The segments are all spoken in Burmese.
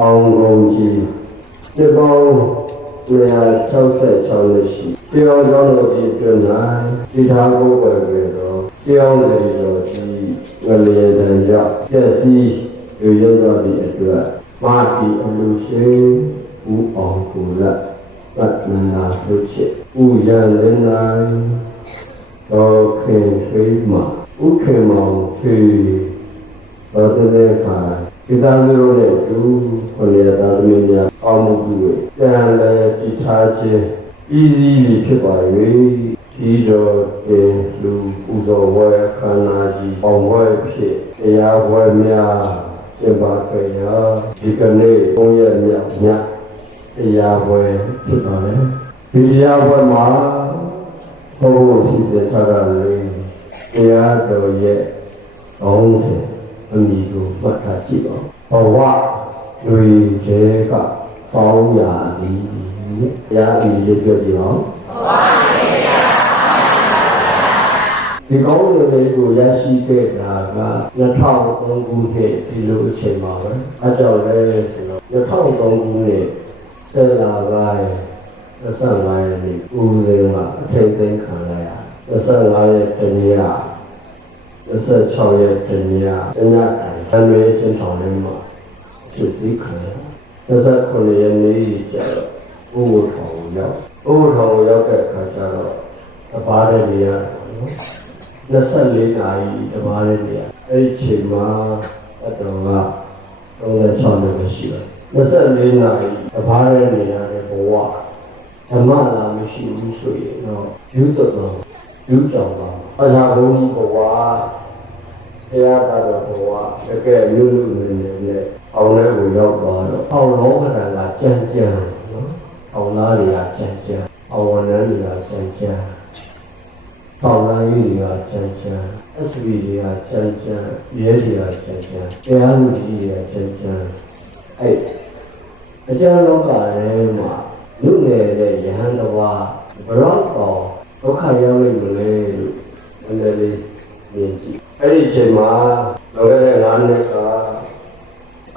အောင်ကုန်ကြီးဒီပေါင်း166နှစ်ရှိတရားကြောင်းတော်ကြီးအတွင်း၌ဒီသာကိုယ်ွယ်ပြီးတော့တရားတော်ကြီးတော်ကြီးငလျင်တန်ကြောင့်ပြည့်စည်ရွရွတော်ဒီအတွက်မာတီအလူရှင်ဦးအောင်ကိုလတ်ပတ္တနာသုချစ်ဦးရလင်းနိုင်တော်ခင်ဖေးမှာဥခေမောင်ဖေးတော်တဲ့ခါစိတ္တမျိုးနဲ့သူခொရသာသမီးများအောင်းမှုပြုပြန်လဲတည်ထားခြင်းဤစည်းဖြစ်ပါ၍ဒီတော်တင်လူပူဇော်ဝဲခန္ဓာကြီးအောင်ဝဲဖြစ်တရားဝဲများကျင့်ပါကြရာဒီကနေ့3ရက်မြောက်ညတရားဝဲဖြစ်ပါလေဒီတရားဝဲမှာဘုရားစီစဉ်ထားတာလေတရားတော်ရဲ့30အမိကိုမှတ်ထားကြည့်ပါဘဝတွေကစောင်းရာသည်တရားအမိလေးပြောကြည့်ပါဒီကောင်းတဲ့လေးကိုရရှိခဲ့တာက2003ခုနှစ်ဒီလိုအချိန်မှာပဲအကြောင်းလဲဆိုတော့2003ခုနှစ်ဆယ်လာပိုင်း25ရက်နေ့ဦးစင်းကအထိတ်သိမ်းခံလိုက်ရ25ရက်တနည်း26ရက်တနည်းတနည်းအမေကျင်းထောင်ထဲမှာစစ်စည်းခံရ29ရက်နေ့ကျတော့ဥပထောင်ရောက်တဲ့အခါကျတော့တပါးတဲ့နေရာ24နာရီတပါးတဲ့နေရာအဲ့ဒီချိန်မှာအတော်က36နှစ်ရှိတယ်24နာရီတပါးတဲ့နေရာတဲ့ဘဝဓမ္မလာမရှိဘူးဆိုရင်တော့ယူတော်ယူကြောင်ပါအရာဘုံကြီးဘဝတရားတော်ဘဝတကယ်လူလူနေနဲ့အောင်လဲကိုရောက်သွားတော့အောင်လောကဓာတ်ကကြမ်းကြမ်းနော်အောင်သားတွေကကြမ်းကြမ်းအောင်ဝန်ထမ်းတွေကကြမ်းကြမ်းအောင်လာရေးတွေကကြမ်းကြမ်းအစပီတွေကကြမ်းကြမ်းရဲတွေကကြမ်းကြမ်းတရားမှုကြီးတွေကကြမ်းကြမ်းအဲ့အကျဉ်းလောကထဲမှာလူငယ်တဲ့ယဟန်တော်ဘရောတော်ဒုက္ခရောက်နေမလဲလို့နည်းနည်းလေးမြင်ကြည့်အဲ့ဒီအချိန်မှာလောကရဲ့9နှစ်က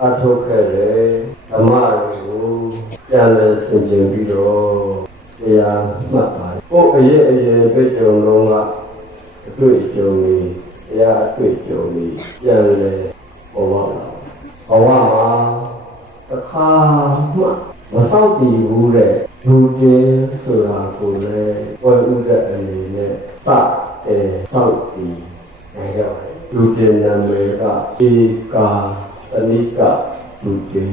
အထုတ်ခဲ့တယ်ဓမ္မကိုပြန်လဲဆင်ခြင်ပြီးတော့တရားမှတ်ပါတယ်ကိုယ်အရေးပြည့်ကြုံလုံးကအတွေ့အကြုံတွေတရားအတွေ့အကြုံတွေပြန်လဲပေါ်လာဘဝမှာတစ်ခါမှမဆောက်တည်ဘူးတဲ့လူတင်ဆိုတာကိုလည်းဝယ်ဥတဲ့အနေနဲ့စတယ်ဆောက်တည်နိုင်ကြပါတယ်လူတင်နာမည်ကဧကာတနိကလူတင်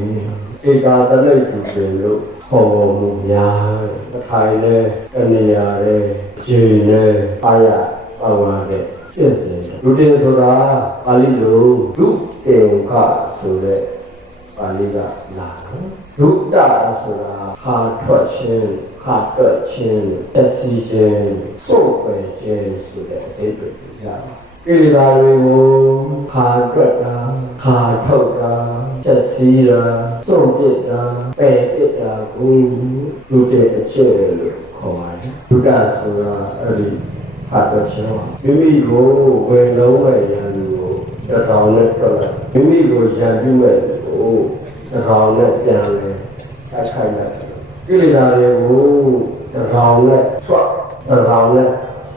ဧကာတနိကလူတင်လို့ခေါ်ပေါ်မှုများတစ်ခိုင်နဲ့အနေရတဲ့ခြေနဲ့အားရပါဝါတဲ့ဖြစ်စဉ်လူတင်ဆိုတာပါဠိလိုလူတင်ခဆိုတဲ့ပါဠိကလာလူတဆိုတာခါထွက်ခြင်းခါတွက်ခြင်းသက်စီခြင်းစုပ်ပယ်ခြင်းဆိုတဲ့အဓိပ္ပာယ်ကိုရပါတယ်ကိလေသာတွေကိုခါတွက်တာခါထုတ်တာသက်စီတာစုပ်ပစ်တာပယ်ပစ်တာကိုလူတဲ့အချက်လို့ခေါ်ပါတယ်လူတဆိုတာအဲ့ဒီခါတွက်ခြင်းမိမိကိုဝင်လုံးမဲ့ရန်သူကိုတစ်ထောင်နဲ့တွက်လိုက်မိမိကိုရန်ပြုမဲ့ကိုတစ်ထောင်နဲ့ပြန်လဲတိုက်ခိုက်လိုက်ကိလေသာတွေကိုတစ်ထောင်နဲ့ဆွတ်တစ်ထောင်နဲ့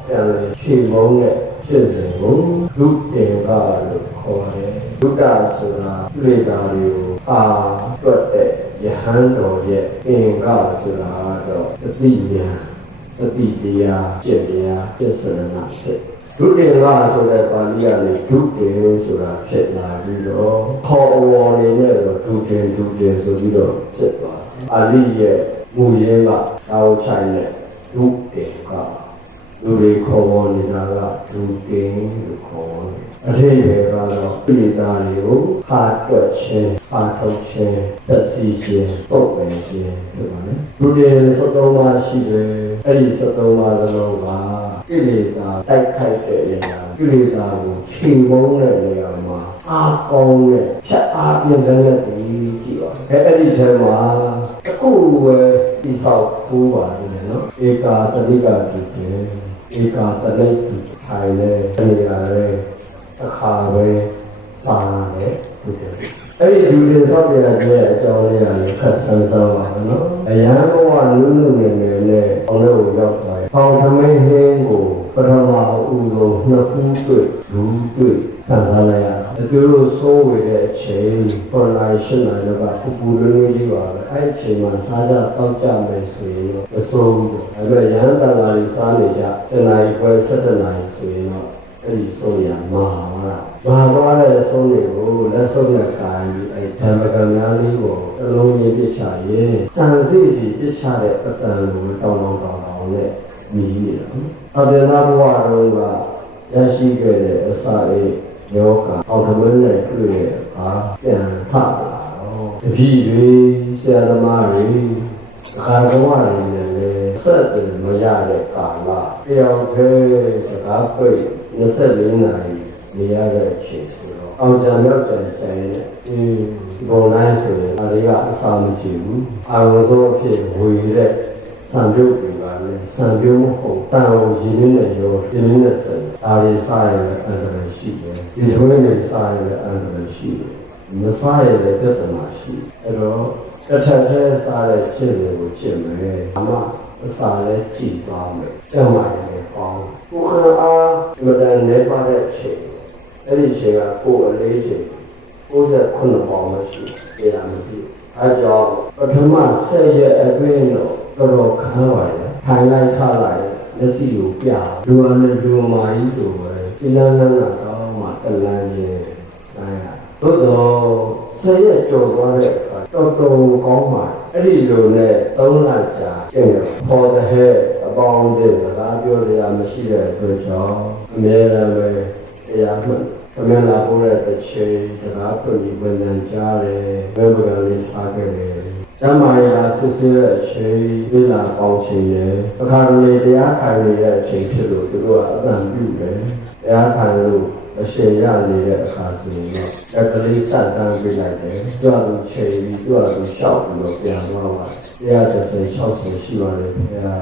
ပြန်လဲခြေမုံနဲ့ဖြစ်စဉ်ကိုလူတင်ကလို့ခေါ်တယ်လူတဆိုတာကိလေသာတွေကိုတွက်တဲ့ယဟန်တော်ရဲ့အင်္ဂါဆိုတာတော့သတိဉာဏ်သတိတရားจิตတရားပစ္စရဏဖြစ်ဒုတိယဆိုတဲ့ပါဠိကနေဒုတိယဆိုတာဖြစ်လာပြီးတော့ခေါ်အဝေါ်နေနဲ့တော့ဒုတိယဆိုပြီးတော့ဖြစ်သွားတယ်။ပါဠိရဲ့မူရင်းကတောင်းချိုင်တဲ့ဒုတိယကလူတွေခေါ်ဝေါ်နေတာကဒုတိယလို့ခေါ်တယ်။အထိပ္ပယ်ကတော့ပိဋကတွေကိုခါတွက်ခြင်းခါထုတ်ခြင်းသက်စီခြင်းပုတ်ပယ်ခြင်းဖြစ်ပါလေ။ဒုတိယ73ပါးရှိတယ်။အဲ့ဒီ73ပါးသလုံးကကိလေသာတိုက်ခိုက်တဲ့နေရာကိလေသာကိုချိန်မုန်းတဲ့နေရာမှာအားကောင်းတဲ့ဖြတ်အားပြင်းတဲ့ပြီးကြည့်ပါအဲ့ဒီထဲမှာတစ်ခုပဲဒီဆောက်ဖို့ပါတယ်နော်ဧကာတလိကတူတယ်ဧကာတလိတူထိုင်တဲ့နေရာလေတစ်ခါပဲစာတယ်တူတယ် အဲ့ဒီလူတွေဆောက်ပြရဲ့အကြောင်းလေးရတယ်ခက်ဆန်းဆန်းပါနော်အရန်ဘဝနုနုငယ်ငယ်နဲ့အောင်းလို့ရောက်သွားတယ်။ပေါင်သမင်းဟင်းကိုပထမဦးဆုံးနှစ်ခုတွေ့လူတွေ့ခံစားလိုက်ရတာ။အကျိုးလို့စိုးဝေတဲ့အချိန်ပေါ်လာရှင်းလာတော့ပူပူလွန်းလွန်းလေးပါပဲ။အဲ့ဒီအချိန်မှာစားကြတောက်ကြမယ်ဆိုရင်တော့မစိုးဘူး။ဒါပေမဲ့ရဟန်းတန်ဃာတွေစားနေကြတနာရီခွဲ7နာရီဆိုရင်တော့အဲ့ဒီဆုံးရမှာပါမာသွားတဲ့ဆုံးတွေကိုလက်ဆုံးနဲ့ကာပြီးအဲ့ဓမ္မကံများလေးကိုအလုံးကြီးပြစ်ချရင်စံစိတ်ကြီးပြစ်ချတဲ့ပတန်လိုတောင်းနဲ့မြည်နေတယ်။အတ္တနာဘဝတော်ကရရှိခဲ့တဲ့အစာအိတ်ယောဂအောက်ထမင်းနဲ့တွေ့တဲ့အခါပြန်ထလာတော့တပည့်တွေဆရာသမားတွေအခါတော်တွေလည်းဆက်တယ်မရတဲ့ကာလတယောက်တည်းတကားပိတ်24နာရီနေရတဲ့အချိန်ဆိုတော့အောင်ကြံရောက်ကြံကျန်တဲ့ဘုံတိုင်းဆိုရင်ဒါတွေကအစာမကြည့်ဘူးအာရုံစိုးအဖြစ်ဝေတဲ့စံပြုတ်တွေကလည်းစံပြုတ်မဟုတ်တန်ကိုရင်းနဲ့ရောပြင်းနဲ့ဆက်ဒါတွေစားရတဲ့အန္တရာယ်ရှိတယ်ဒီလိုနဲ့စားရတဲ့အန္တရာယ်ရှိတယ်မစားရတဲ့ပြဿနာရှိအဲ့တော့တစ်ထပ်တည်းစားတဲ့ဖြစ်တွေကိုဖြစ်မယ်အမှအစာလည်းကြည့်သွားမယ်ကျန်ပါရဲ့ပေါင်းကိုယ်အားမတန်နေပါတဲ့အချိန်အဲ့ဒီအချိန်ကကိုယ်အလေးချိန်69ပေါင်းမရှိတရားမပြီးအဲကြောင့်ပထမ10ရက်အတွင်းတော့တော်တော်ခမ်းပါတယ်ထိုင်လိုက်ထလိုက်လက်စီကိုပြလူအနဲ့လူမာကြီးတို့ပဲဒီလန်းလန်းတော့မှတလန်းရဲ့နိုင်ရသို့တော့10ရက်ကျော်သွားတဲ့အခါတော်တော်ကောင်းပါအဲ့ဒီလိုနဲ့3လကြာကျင့်ရပေါ်တဲ့အပေါင်းတဲ့စကားပြောစရာမရှိတဲ့အတွက်ကြောင့်အများအားပဲတရားမှန်အမှန်လာဖို့တဲ့တစ်ချိန်စကားပြောပြီးဝန်ထမ်းကြားတယ်ဘယ်လိုလဲထားခဲ့တယ်ကျမ်းမာရေးအားစစ်စစ်တဲ့အချိန်ဒီလာပေါင်းချိန်ရဲ့အခါတလေတရားခံနေတဲ့အချိန်ဖြစ်လို့သူတို့ကအတန်ပြုတယ်တရားခံလို့အရှင်ရနေတဲ့အခါဆိုရင်တော့ကလေးစတန်းပြလိုက်တယ်ကြွသူချိန်ပြီးကြွသူလျှောက်ပြီးတော့ပြန်သွားပါ130 60ရှိပါတယ်ခင်ဗျာ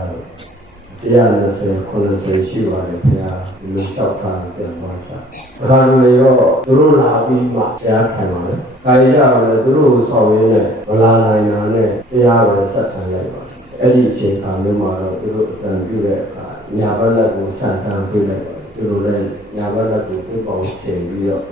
120 90ရှိပါတယ်ခင်ဗျာဒီလိုလျှောက်ထားပြန်သွားကြအခါတလေရောသူတို့လာပြီးမှတရားခံပါလေကာယရလည်းသူတို့ဆောင်ရင်းနဲ့မလာနိုင်တာနဲ့တရားပဲဆက်ခံလိုက်ပါအဲ့ဒီအချိန်ခါမျိုးမှာတော့သူတို့အတန်ပြုတဲ့အခါညာဘက်လက်ကိုဆက်တန်းပြလိုက်ပါသူတို့လည်းညာဘက်လက်ကိုပြပေါင်းချိန်ပြီးတော့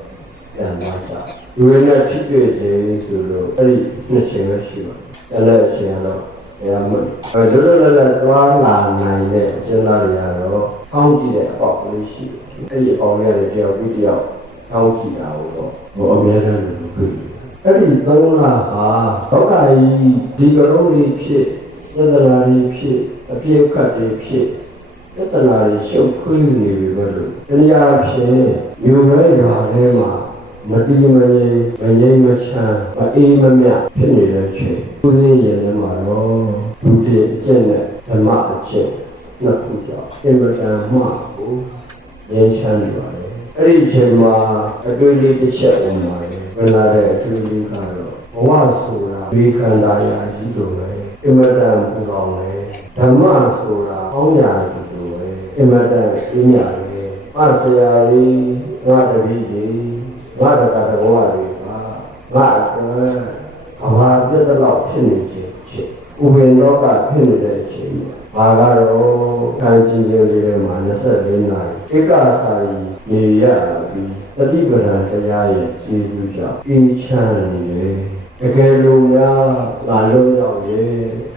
ပြန်သွားကြလူတွေနဲ့ထိတွေ့ခြင်းဆိုလို့အဲ့ဒီနှစ်ချိန်ပဲရှိပါတယ်အဲ့ဒီအချိန်ကတော့တရားမလို့ဒုဒလည်းသွားလာနိုင်တဲ့အကျဉ်းသားတွေကတော့အောင်းကြည့်တဲ့အပေါက်ကလေးရှိတယ်အဲ့ဒီအပေါက်လေးတွေတယောက်ပြီးတယောက်အောင်းကြည့်တာတော့ဟိုအများနဲ့လို့ပြောတယ်အဲ့ဒီ3လဟာလောကကြီးဒီကရုံးလေးဖြစ်သဒ္ဒရာလေးဖြစ်အပြည့်အခတ်လေးဖြစ်သဒ္ဒရာလေးရှုပ်ခွေးနေပြီပဲလို့တရားဖြင့်မြို့ရဲရွာထဲမှာမတိမငြိမ်မငြိမ်မချမ်းမအေးမမြဖြစ်နေတဲ့ချိန်သူစင်းရင်ထဲမှာတော့ဒုတိယအကျင့်နဲ့ဓမ္မအကျင့်နှစ်ခုကြောင့်အင်္ဂတန်မှကိုရင်းချမ်းနေပါတယ်အဲ့ဒီချိန်မှာအတွေ့အလေးတစ်ချက်ဝင်ပါတယ်ဝင်လာတဲ့အတွေ့အလေးကတော့ဘဝဆိုတာဝေခန္ဓာရာကြီးလိုပဲအင်္ဂတန်ပူကောင်းတယ်ဓမ္မဆိုတာအောင်းရာကြီးလိုပဲအင်္ဂတန်အင်းညာလေးအဆရာလေးငါတပည့်ကြီးငါတက္ကသဘောတွေကငါအတွက်ဘာပြတ်တော့ဖြစ်နေခြင်းဖြစ်ဥပင်တော့ကဖြစ်နေတဲ့အချိန်ဘာကတော့ခံကြည့်ခြင်းလေးမှာ24နာရီဧကစာရီနေရပြီးတတိပဒံတရားရဲ့ကျေးဇူးကြောင့်အင်းချမ်းနေတယ်တကယ်လို့များငါလုံးရောက်ရဲ့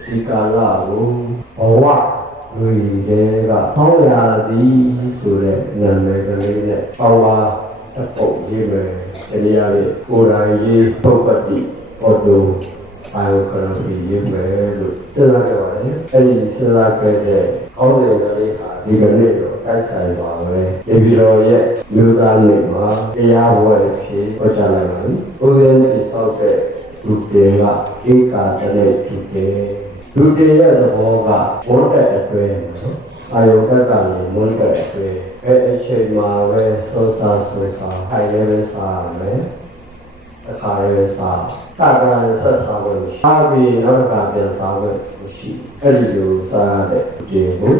ဒီကာလကိုဘဝလူတွေကဆောင်းရာသည်ဆိုတဲ့နာမည်ကလေးနဲ့ပေါပါအပုတ်ရေးမယ်တရားရဲ့ကိုယ်တိုင်ရေးပုပ္ပတိအော်တိုအာယုခရစီရေးမယ်လို့စဉ်းစားကြပါလေအဲ့ဒီစဉ်းစားခဲ့တဲ့ကောင်းတဲ့ကလေးဟာဒီကနေ့တော့တိုက်ဆိုင်ပါပဲဒီပြီးတော့ရဲ့မြို့သားနေ့မှာတရားဝဲဖြစ်ဟောကြားလိုက်ပါမယ်ဦးဇင်းကြီးဆောက်တဲ့လူတွေကဧကာတနဲ့ဖြစ်တယ်လူတွေရဲ့သဘောကဝတ်တဲ့အတွဲအာယုကကနေမွန်းတဲ့အအတွဲအဲ့အချိန်မှာပဲစောစားထိုင်လည်းစားမယ်အခါလည်းစားတာကဆက်စားလို့အားပြီးနောက်တစ်ခါပြန်စားလို့ရှိအဲ့ဒီလိုစားတဲ့ဒီကို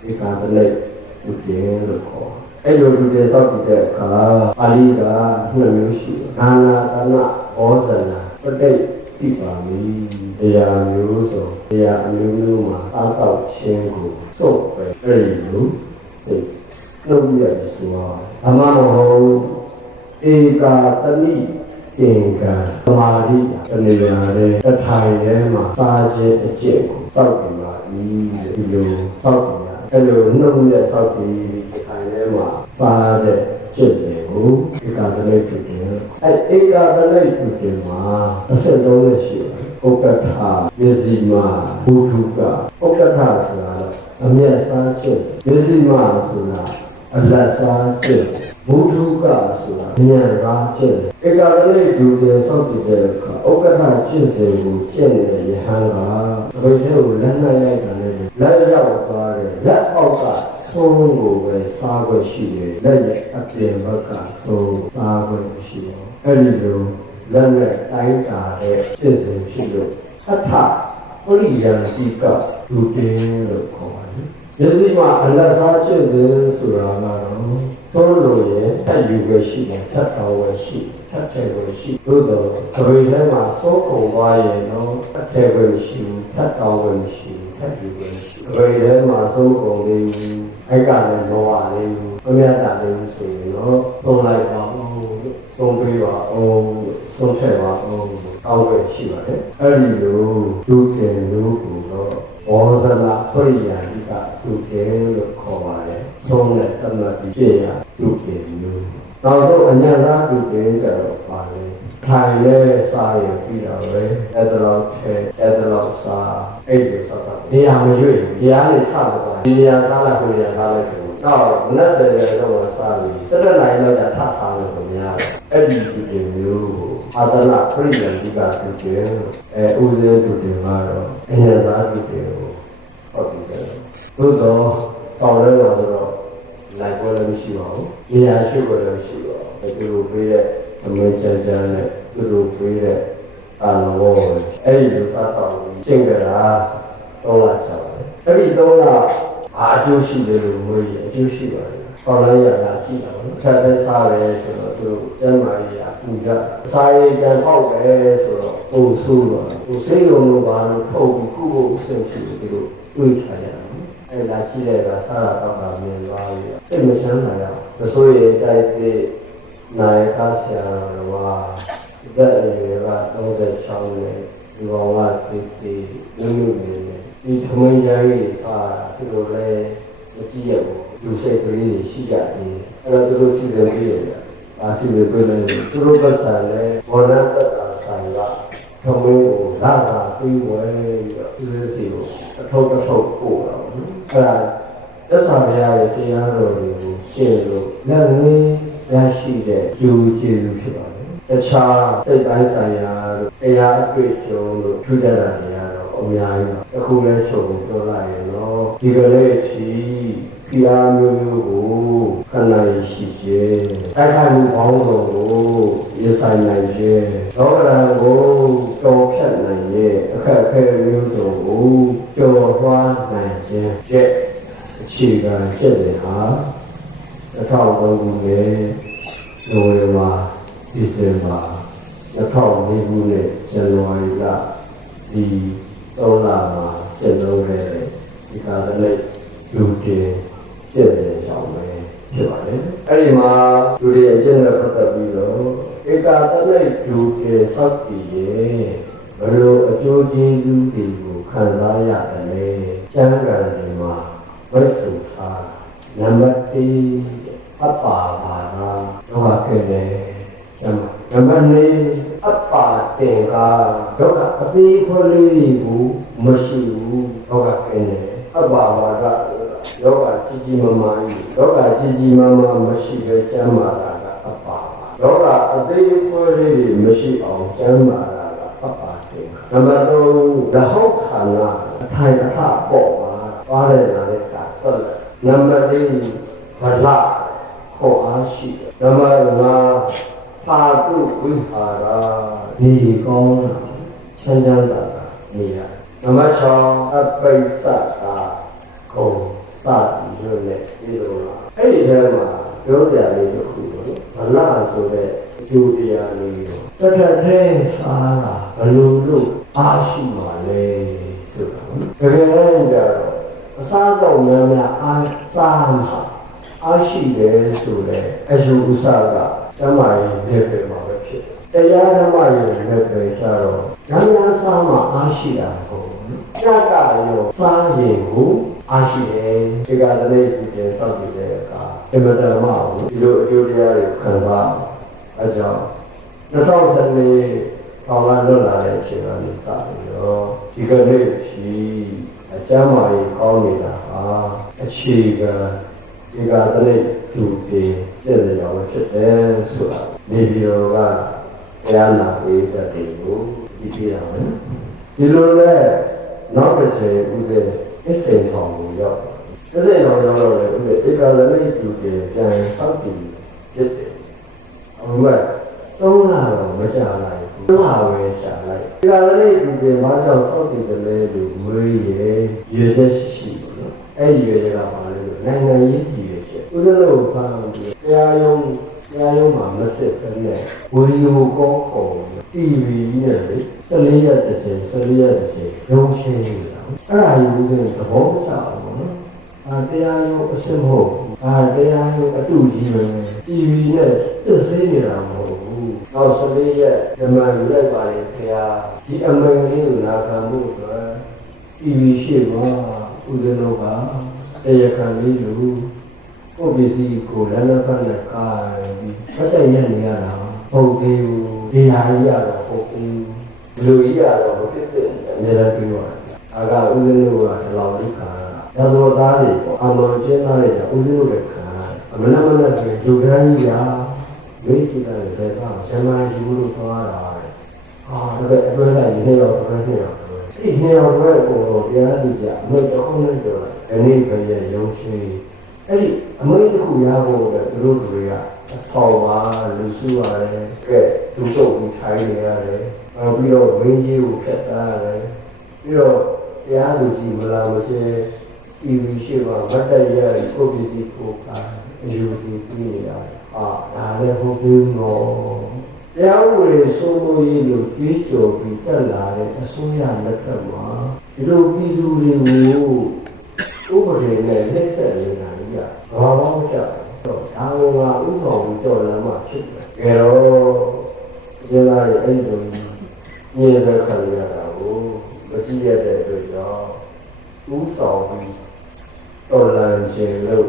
ဒီကံနဲ့ဒီကျေလို့ခေါ်အဲ့လိုလူတွေစောက်တည်တဲ့အခါပါဠိက2မျိုးရှိတယ်ဒါနာတနာ ဩဇနာပဋိသိပါမည်တရားမျိုးဆိုတရားအမျိုးမျိုးမှာအာတောက်ခြင်းကိုစုပ်ပဲအဲ့ဒီလိုနှုတ်ရဆိုတော့အမှန်မဟုတ်ဧကာတမိသင်္ကသမာဓိတဏှာရဲ့တထိုင်ထဲမှာစာခြင်းအကျင့်ကိုစောင့်ကြည့်ပါဤဒီလိုစောင့်ကြည့်ရအဲ့လိုနှုတ်ရစောင့်ကြည့်တထိုင်ထဲမှာစာတဲ့ကျင့်စဉ်ကိုဧကာတမိပြုတယ်အဲ့ဧကာတမိပြုတယ်မှာအစစ်သုံးနဲ့ရှိတယ်ဥပ္ပတ္ထယစီမဘုထုကဥပ္ပတ္ထဆိုတာအမျက်စားကျင့်ယစီမဆိုတာအလတ်စားကျင့်ဘုထုကဆိုတာဉာဏ်သားကျင့်ဧကာတမိပြုတယ်စောင့်ကြည့်တဲ့အခါဥပ္ပတ္ထကျင့်စဉ်ကိုကျင့်တဲ့ယဟန်ကဘယ်ထဲကိုလက်နှိုက်လိုက်တာလဲလက်ရောက်သွားတယ်လက်အောက်ကဆုံးကိုပဲစားခွင့်ရှိတယ်လက်ရဲ့အပြင်ဘက်ကဆုံးစားခွင့်ရှိတယ်အဲ့ဒီလိုလက်နဲ့တိုင်းတာတဲ့ဖြစ်စဉ်ဖြစ်လို့အထပရိယံတိကလူတင်းလို့ခေါ်ပါတယ်။ယစီမအလတ်စားဖြစ်စဉ်ဆိုတာကတော့သုံးလို့ရဲ့ထပ်ယူပဲရှိတယ်ထပ်တော်ပဲရှိထပ်ထဲပဲရှိသို့တော့အဘိဓမ္မာစိုးကုန်သွားရင်တော့ထပ်ထဲပဲရှိထပ်တော်ပဲရှိထပ်ယူပဲရှိအဘိဓမ္မာစိုးကုန်လေးအဲ့ကလည်းလောရလေးအမြတ်တာလေးဆိုရင်တော့သုံးလိုက်ပါဦးသုံးပေးပါဦးဆုံးဖြတ်ပါအောင်တောင်းခဲ့ရှိပါတယ်အဲ့ဒီလိုဒုက္ခလို့ကိုတော့ဘောဇနာပရိယာတိကဒုက္ခလို့ခေါ်ပါတယ်ဆုံးတဲ့သမာဓိပြည့်ရဒုက္ခမျိုးနောက်ဆုံးအညာသာဒုက္ခကြတော့ပါလေထိုင်လဲစားရပြီးတော့ပဲအဲ့ဒါတော့အဲ့ဒါတော့စားအဲ့ဒီစားတာတရားမရွေ့တရားနဲ့စတော့တရားစားလိုက်ကိုတရားစားလိုက်ဆိုတော့နတ်စေရတော့စားပြီး17နိုင်လောက်ထပ်စားလို့ဆိုများတယ်အဲ့ဒီဒုက္ခမျိုးအာသနာပရိယံဒီကဒုက္ခဥဒေဒုက္ခကတော့အညာသာဒုက္ခကိုဟောပြီးတယ်သို့သောတောင်းလဲတော့ဆိုတော့လိုက်ပေါ်လည်းမရှိပါဘူး။ဉာဏ်ရှိဖို့လည်းမရှိပါဘူး။ဒီလိုပေးတဲ့အမေချမ်းချမ်းနဲ့ဒီလိုပေးတဲ့အာလောအဲ့ဒီလိုစားတော့ကျင့်ကြတာတော့လာကြပါလေ။အဲ့ဒီတော့အာအကျိုးရှိတယ်လို့ပြောရင်အကျိုးရှိပါတယ်။ပေါ်လိုက်ရတာရှိတာပေါ့နော်။ဆက်သက်စားရဲဆိုတော့သူကျမ်းမာရေးအပူကြ။စားရည်ကံပေါက်တယ်ဆိုတော့ပုံဆိုးတော့ကိုစိတ်လုံးလိုပါလို့ထုတ်ပြီးခုဖို့အဆင်ပြေတယ်လို့တွေးထားရတယ်။အဲ့ဒါရှိတဲ့ကစားတာတော့တာမြင်သွားပြီ။စိတ်မချမ်းသာရအောင်။ဆိုရင်တိုက်တဲ့နိုင်ကားဆရာတော်ကသက်အရွယ်က36နဲ့ဒီကောင်ကဒီလူနေဒီထမင်းရိုင်းလေးစားသူတို့လည်းမကြည့်ရဘူးလူစိတ်ကလေးတွေရှိကြတယ်အဲ့တော့သူတို့စီစဉ်ပြီးရတယ်အာစီစဉ်ပြီးလည်းသူတို့ပတ်စံနဲ့ဘောနတ်တက်တာဆိုင်ကထမင်းကိုလာစာပြီးဝဲပြီးတော့သူတို့စီကိုအထောက်အထောက်ပို့တော့အဲ့ဒါသက်သာရရဲ့တရားတော်တွေကိုရှင်းလို့လက်ငင်းရရှိတဲ့ကျိုးကျေးဇူးဖြစ်ပါတယ်တခြားစိတ်ပိုင်းဆိုင်ရာတရားအတွေ့အကြုံတို့ထူးခြားတာတွေကတော့အများကြီးပါအခုလဲချုပ်ပြောလိုက်ရင်တော့ဒီကလေးအထိပြားမျိုးမျိုးကိုခဏရှိခြင်းတိုက်ခိုက်မှုပေါင်းစုံကိုရဆိုင်နိုင်ခြင်းလောကဓာတ်ကိုကျော်ဖြတ်နိုင်ရဲ့အခက်အခဲမျိုးစုံကိုကျော်လွှားနိုင်ခြင်းတဲ့အခြေခံဖြစ်တဲ့ဟာ2003ခုနှစ်နိုဝင်ဘာဒီဇင်ဘာ2004ခုနှစ်ဇန်နဝါရီလဒီ3လမှာကျင်းပခဲ့တဲ့ဒီကာလနဲ့လူတင်ပြည့်တဲ့ကြောင်းပဲဖြစ်ပါတယ်။အဲ့ဒီမှာလူတွေအကျင့်နဲ့ပတ်သက်ပြီးတော့ဧကာတမိတ်လူတင်စောက်တည်ရဲ့ဘယ်လိုအကျိုးကျေးဇူးတွေကိုခံစားရတယ်လဲ။ကျမ်းဂန်တွေမှာဝိသုထားနံပါတ်1အပ္ပါဘာနာတော့ခဲ့တယ်။နံပါတ်2အပ္ပါတင်ကတော့အသေးခွက်လေးကိုမရှိဘူးတော့ခဲ့တယ်။အပ္ပါဘာကယောဂကြီးကြီးမားမားကြီးယောဂကြီးကြီးမားမားမရှိပဲကျမ်းမာတာကအပ္ပါယောဂအသေးခွက်လေးမရှိအောင်ကျမ်းမာတာကအပ္ပါတင်နံပါတ်3လဟောက်ခန္ဓာအထိုင်အထပေါ့ပါသွားတဲ့နာနဲ့ကသက်နံပါတ်4ဗလာခေါ်အားရှိနံပါတ်5ပါတုဝိဟာရဒီကောင်းချမ်းသာတာနေရနံပါတ်6အပိစ္ဆတာကုံတာရွနဲ့ဒီလိုလားအဲ့ဒီထဲမှာပြောကြလေးတစ်ခုပေါ့ဗလာဆိုတဲ့အကျိုးတရားလေးကိုတ ထက်ထဲစားတာဘလို့လို့အားရှိပါလေဆိုတာတကယ်လည်းကြတော့အစားတော့များများအားစားမှာအားရှိတယ်ဆိုတဲ့အယူအဆကဓမ္မရေးနေပဲမှာပဲဖြစ်တရားဓမ္မရေးနေပဲကျတော့ဉာဏ်ဉာဏ်စားမှာအားရှိတာပေါ့ကြကရောစားရင်ကိုအားရှိတယ်ဒီကတည်းကပြင်စောင့်ကြည့်တဲ့အခါအမတ္တမကိုဒီလိုအကျိုးတရားတွေခံစားအကြောင်း2014ထောင်လာလွတ်လာတဲ့အချိန်ကနေစပြီးတော့ဒီကနေ့ချီအကျမ်းမာရေးကောင်းနေတာဟာအခြေခံဒီကတည်းကသူပြင်ကျင့်နေအောင်ဖြစ်တယ်ဆိုတာနေပြည်တော်ကတရားနာပေးတဲ့တေကိုကြည့်ပြရမယ်ဒီလိုနဲ့နောက်တစ်ချိန်ဦးသေးအစ်စိန်ထောင်ကိုရောက်အစ်စိန်ထောင်ရောက်တော့လေဦးသေးဧကတည်းကသူပြင်ပြန်စောင့်တည်ဖြစ်တယ်အခုက3လတော့မကြာလိုက်ဘူး3လပဲကြာလိုက်ဒီကနေ့ဒီကေဘာကြောင့်စောင့်တည်တယ်လဲလို့မွေးရရွေချက်ရှိဘူးနော်အဲ့ဒီရွေချက်ကဘာလဲလို့နိုင်ငံရေးကြီးရွေချက်ဦးဇင်းတို့ဘာလို့တရားရုံးမှာမစစ်ဘဲနဲ့ဝီဒီယိုကောခေါ် TV နဲ့လေ14ရက်တစ်ချိန်ရုံးချင်းနေတာအဲ့ဒါယူတဲ့သဘောမကျဘူးနော်တရားရုံးအစစ်မဟုတ်တရားရုံးအတူကြီးပဲ TV နဲ့စစ်ဆေးနေတာမဟုတ်ဘူးနောက်14ရက်ဓမ္မယူလိုက်ပါလေခင်ဗျာဒီအမှန်လေးကိုနာခံမှုအတွက် TV ရှိပါဦးဇင်းတို့ကတရားခံလေးလူကိုပစ္စည်းကိုလည်းလက်ဖက်နဲ့ကာပြီးဖတ်တဲ့ရနေရတာဟုတ်သေးဘူးဒီဟာကြီးရတော့ဟုတ်သေးဘူးလူကြီးရတော့ဟုတ်တယ်အများကြီးပြောတာအာကဦးဇင်းတို့ကဒီလောက်လေးခါရသောသားတွေပေါ့အမှန်ကျင်းသားတွေကဦးဇင်းတို့ကခါအမနာမနာတွေလူကန်းကြီးရာမိတ်ကြီးတယ်တဲ့ကဆန္ဒယူလို့သွားတာတဲ့အတွဲလိုက်နေတော့အတွဲနေတော့ဒီနေရာတော့ကိုတရားသူကြအမိတ်တော်နဲ့ပြောတာဒီနေ့ပဲရုံးချင်းအဲ့ဒီအမိတ်တစ်ခုရဖို့အတွက်သူတို့တွေကအဆောင်ပါလူစုရတယ်ကဲသူတို့ကိုထိုင်နေရတယ်ပြီးတော့ဝင်းကြီးကိုဖက်သားရတယ်ပြီးတော့တရားသူကြီးမလာမချင်း TV ရှိပါဗတ်တရရကိုပစ္စည်းကိုအယူသူပြီးနေတာဒါလည်းဟုတ်ပြီနော်တရားဥပဒေစိုးမိုးရေးလို့ကြီးကျော်ပြီးတက်လာတဲ့အစိုးရလက်ထက်မှာဒီလိုပြည်သူတွေကိုဥပဒေနဲ့လက်ဆက်နေတာကြီးကဘာမှမကြောက်တော့ဒါကဥဆောင်ပြီးတော့လည်းမှဖြစ်တယ်။အဲတော့ဒီလားရဲ့အဲ့ဒီညေစခံရတာကိုမကြည့်ရတဲ့အတွက်ကြောင့်ဥဆောင်ပြီးတော်လန်ခြင်းလို့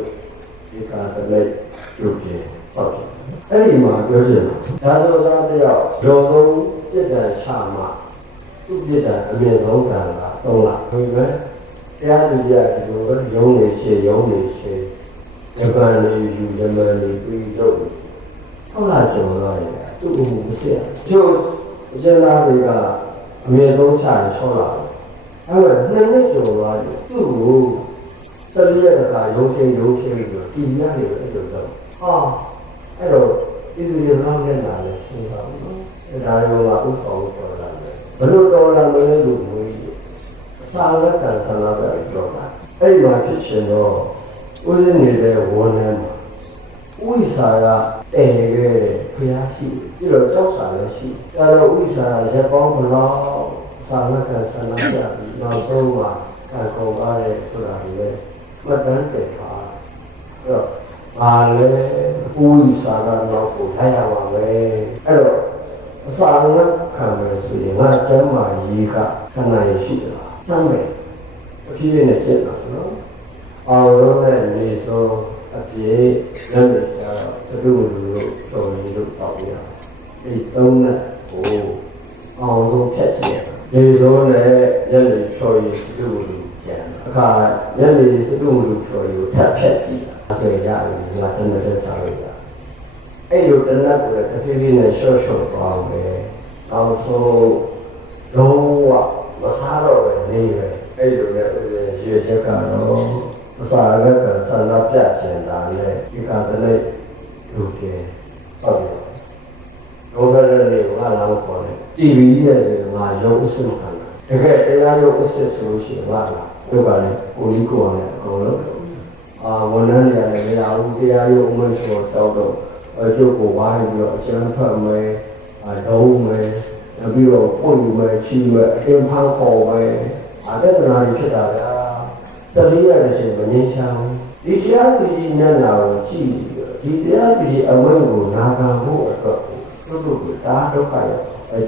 ဒီကတည်းကပြုပြင်ဟုတ်တယ်။အဲ့ဒီမှာပြောချင်တာဒါဆိုသားတယောက်ရောဆုံးစိတ်ဓာတ်ချမှသူ့ပြစ်တာအမြင့်ဆုံးကံက3လဘယ်ပဲတရားသူကြီးကဒီလိုပဲရုံးနေရှေ့ဂျပန်နေယူဂျမန်နေပြီးတော့ဟုတ်လားကျော်တော့ရသူ့အမှုမစစ်ကျိုးအကျဉ်းသားတွေကအမြင့်ဆုံးချရင်6လအဲ့တော့2နှစ်ကျော်သွားတယ်သူ့ကို14ရက်ကရုံးချင်းပြီးတော့ဒီရတယ်အဲ့လိုတော့အဲ့တော့ဒီလူတွေလောက်နဲ့လာလဲစဉ်းစားဘူးအဲ့ဒါရောကဥဆောင်တော်လာတယ်ဘယ်လိုတော်လာမလဲလို့မျိုးကြီးအစာလက်ကံဆန္ဒပဲပြောတာအဲ့ဒီမှာဖြစ်ရှင်တော့ဦးဇင်းနေတဲ့ဝန်ထမ်းမှာဥိစာကတည်ခဲ့တဲ့ဖျားရှိပြီးတော့ကြောက်စာလည်းရှိဒါတော့ဥိစာရက်ပေါင်းဘလောက်စာလက်ကံဆန္ဒပြပြီးနောက်ဆုံးမှာကံကုန်ပါတဲ့ဆိုတာလေမှတ်တမ်းတင်ထားအဲ့တော့ဘာလဲဥိစာကတော့ကိုထားရပါပဲအဲ့တော့အစာလက်ခံမယ်ဆိုရင်ငါကျမ်းမာရေးကခဏရရှိတယ်စမ်းမယ်အပြည့်နဲ့ကျင့်တာနော်အောင်လုံးနဲ့နေဆုံးအပြည့်လက်နဲ့ကျတော့သတုလူတို့တော်ရင်တို့တောက်ရအဲ့ဒီ3နဲ့ကိုအောင်လုံးဖြတ်ကြည့်နေဆုံးနဲ့လက်နဲ့ချော်ရည်သတုလူကျန်အခါလက်နဲ့သတုလူချော်ရည်ကိုထပ်ဖြတ်ကြည့်ဆိုရရတယ်ငါတန်းတဲ့စားရတာအဲ့လိုတနတ်ကိုတစ်ဖြည်းဖြည်းနဲ့ရှော့သွားမယ်အောင်ဆုံးလုံးဝမစားတော့ပဲနေပဲအဲ့လိုနဲ့ရေချက်ကတော့အစာရက်ကဆန္ဒပြချင်တာနဲ့ဒီကတည်းကလူပြေဟုတ်ပြီလောကရနေငါလာခေါ်တယ် TV ရဲ့ငါရုပ်အစစ်ခံတာတကယ်တရားရုပ်အစစ်ဆိုလို့ရှိရင်ငါလာတို့ကလည်းကိုကြီးကိုလည်းအကုန်လုံးဝန်ထမ်းတွေလည်းမရဘူးတရားရုပ်အမိန့်ဆိုတော့တော့ကျုပ်ကိုဝိုင်းပြီးတော့အကျဉ်းဖတ်မယ် လုံးမယ်ပြီးတော့ပွင့်မယ်ချီမယ်အင်းဖန်းခေါ်မယ်ပြဿနာတွေဖြစ်တာဗျာ14ရက်ရှင်မငြိမ်းချမ်းဒီတရားသူကြီးမျက်နှာကိုကြည့်ဒီတရားသူကြီးအဝတ်ကိုနာခံဖို့အတွက်တို့ကဒါဒုက္ခရ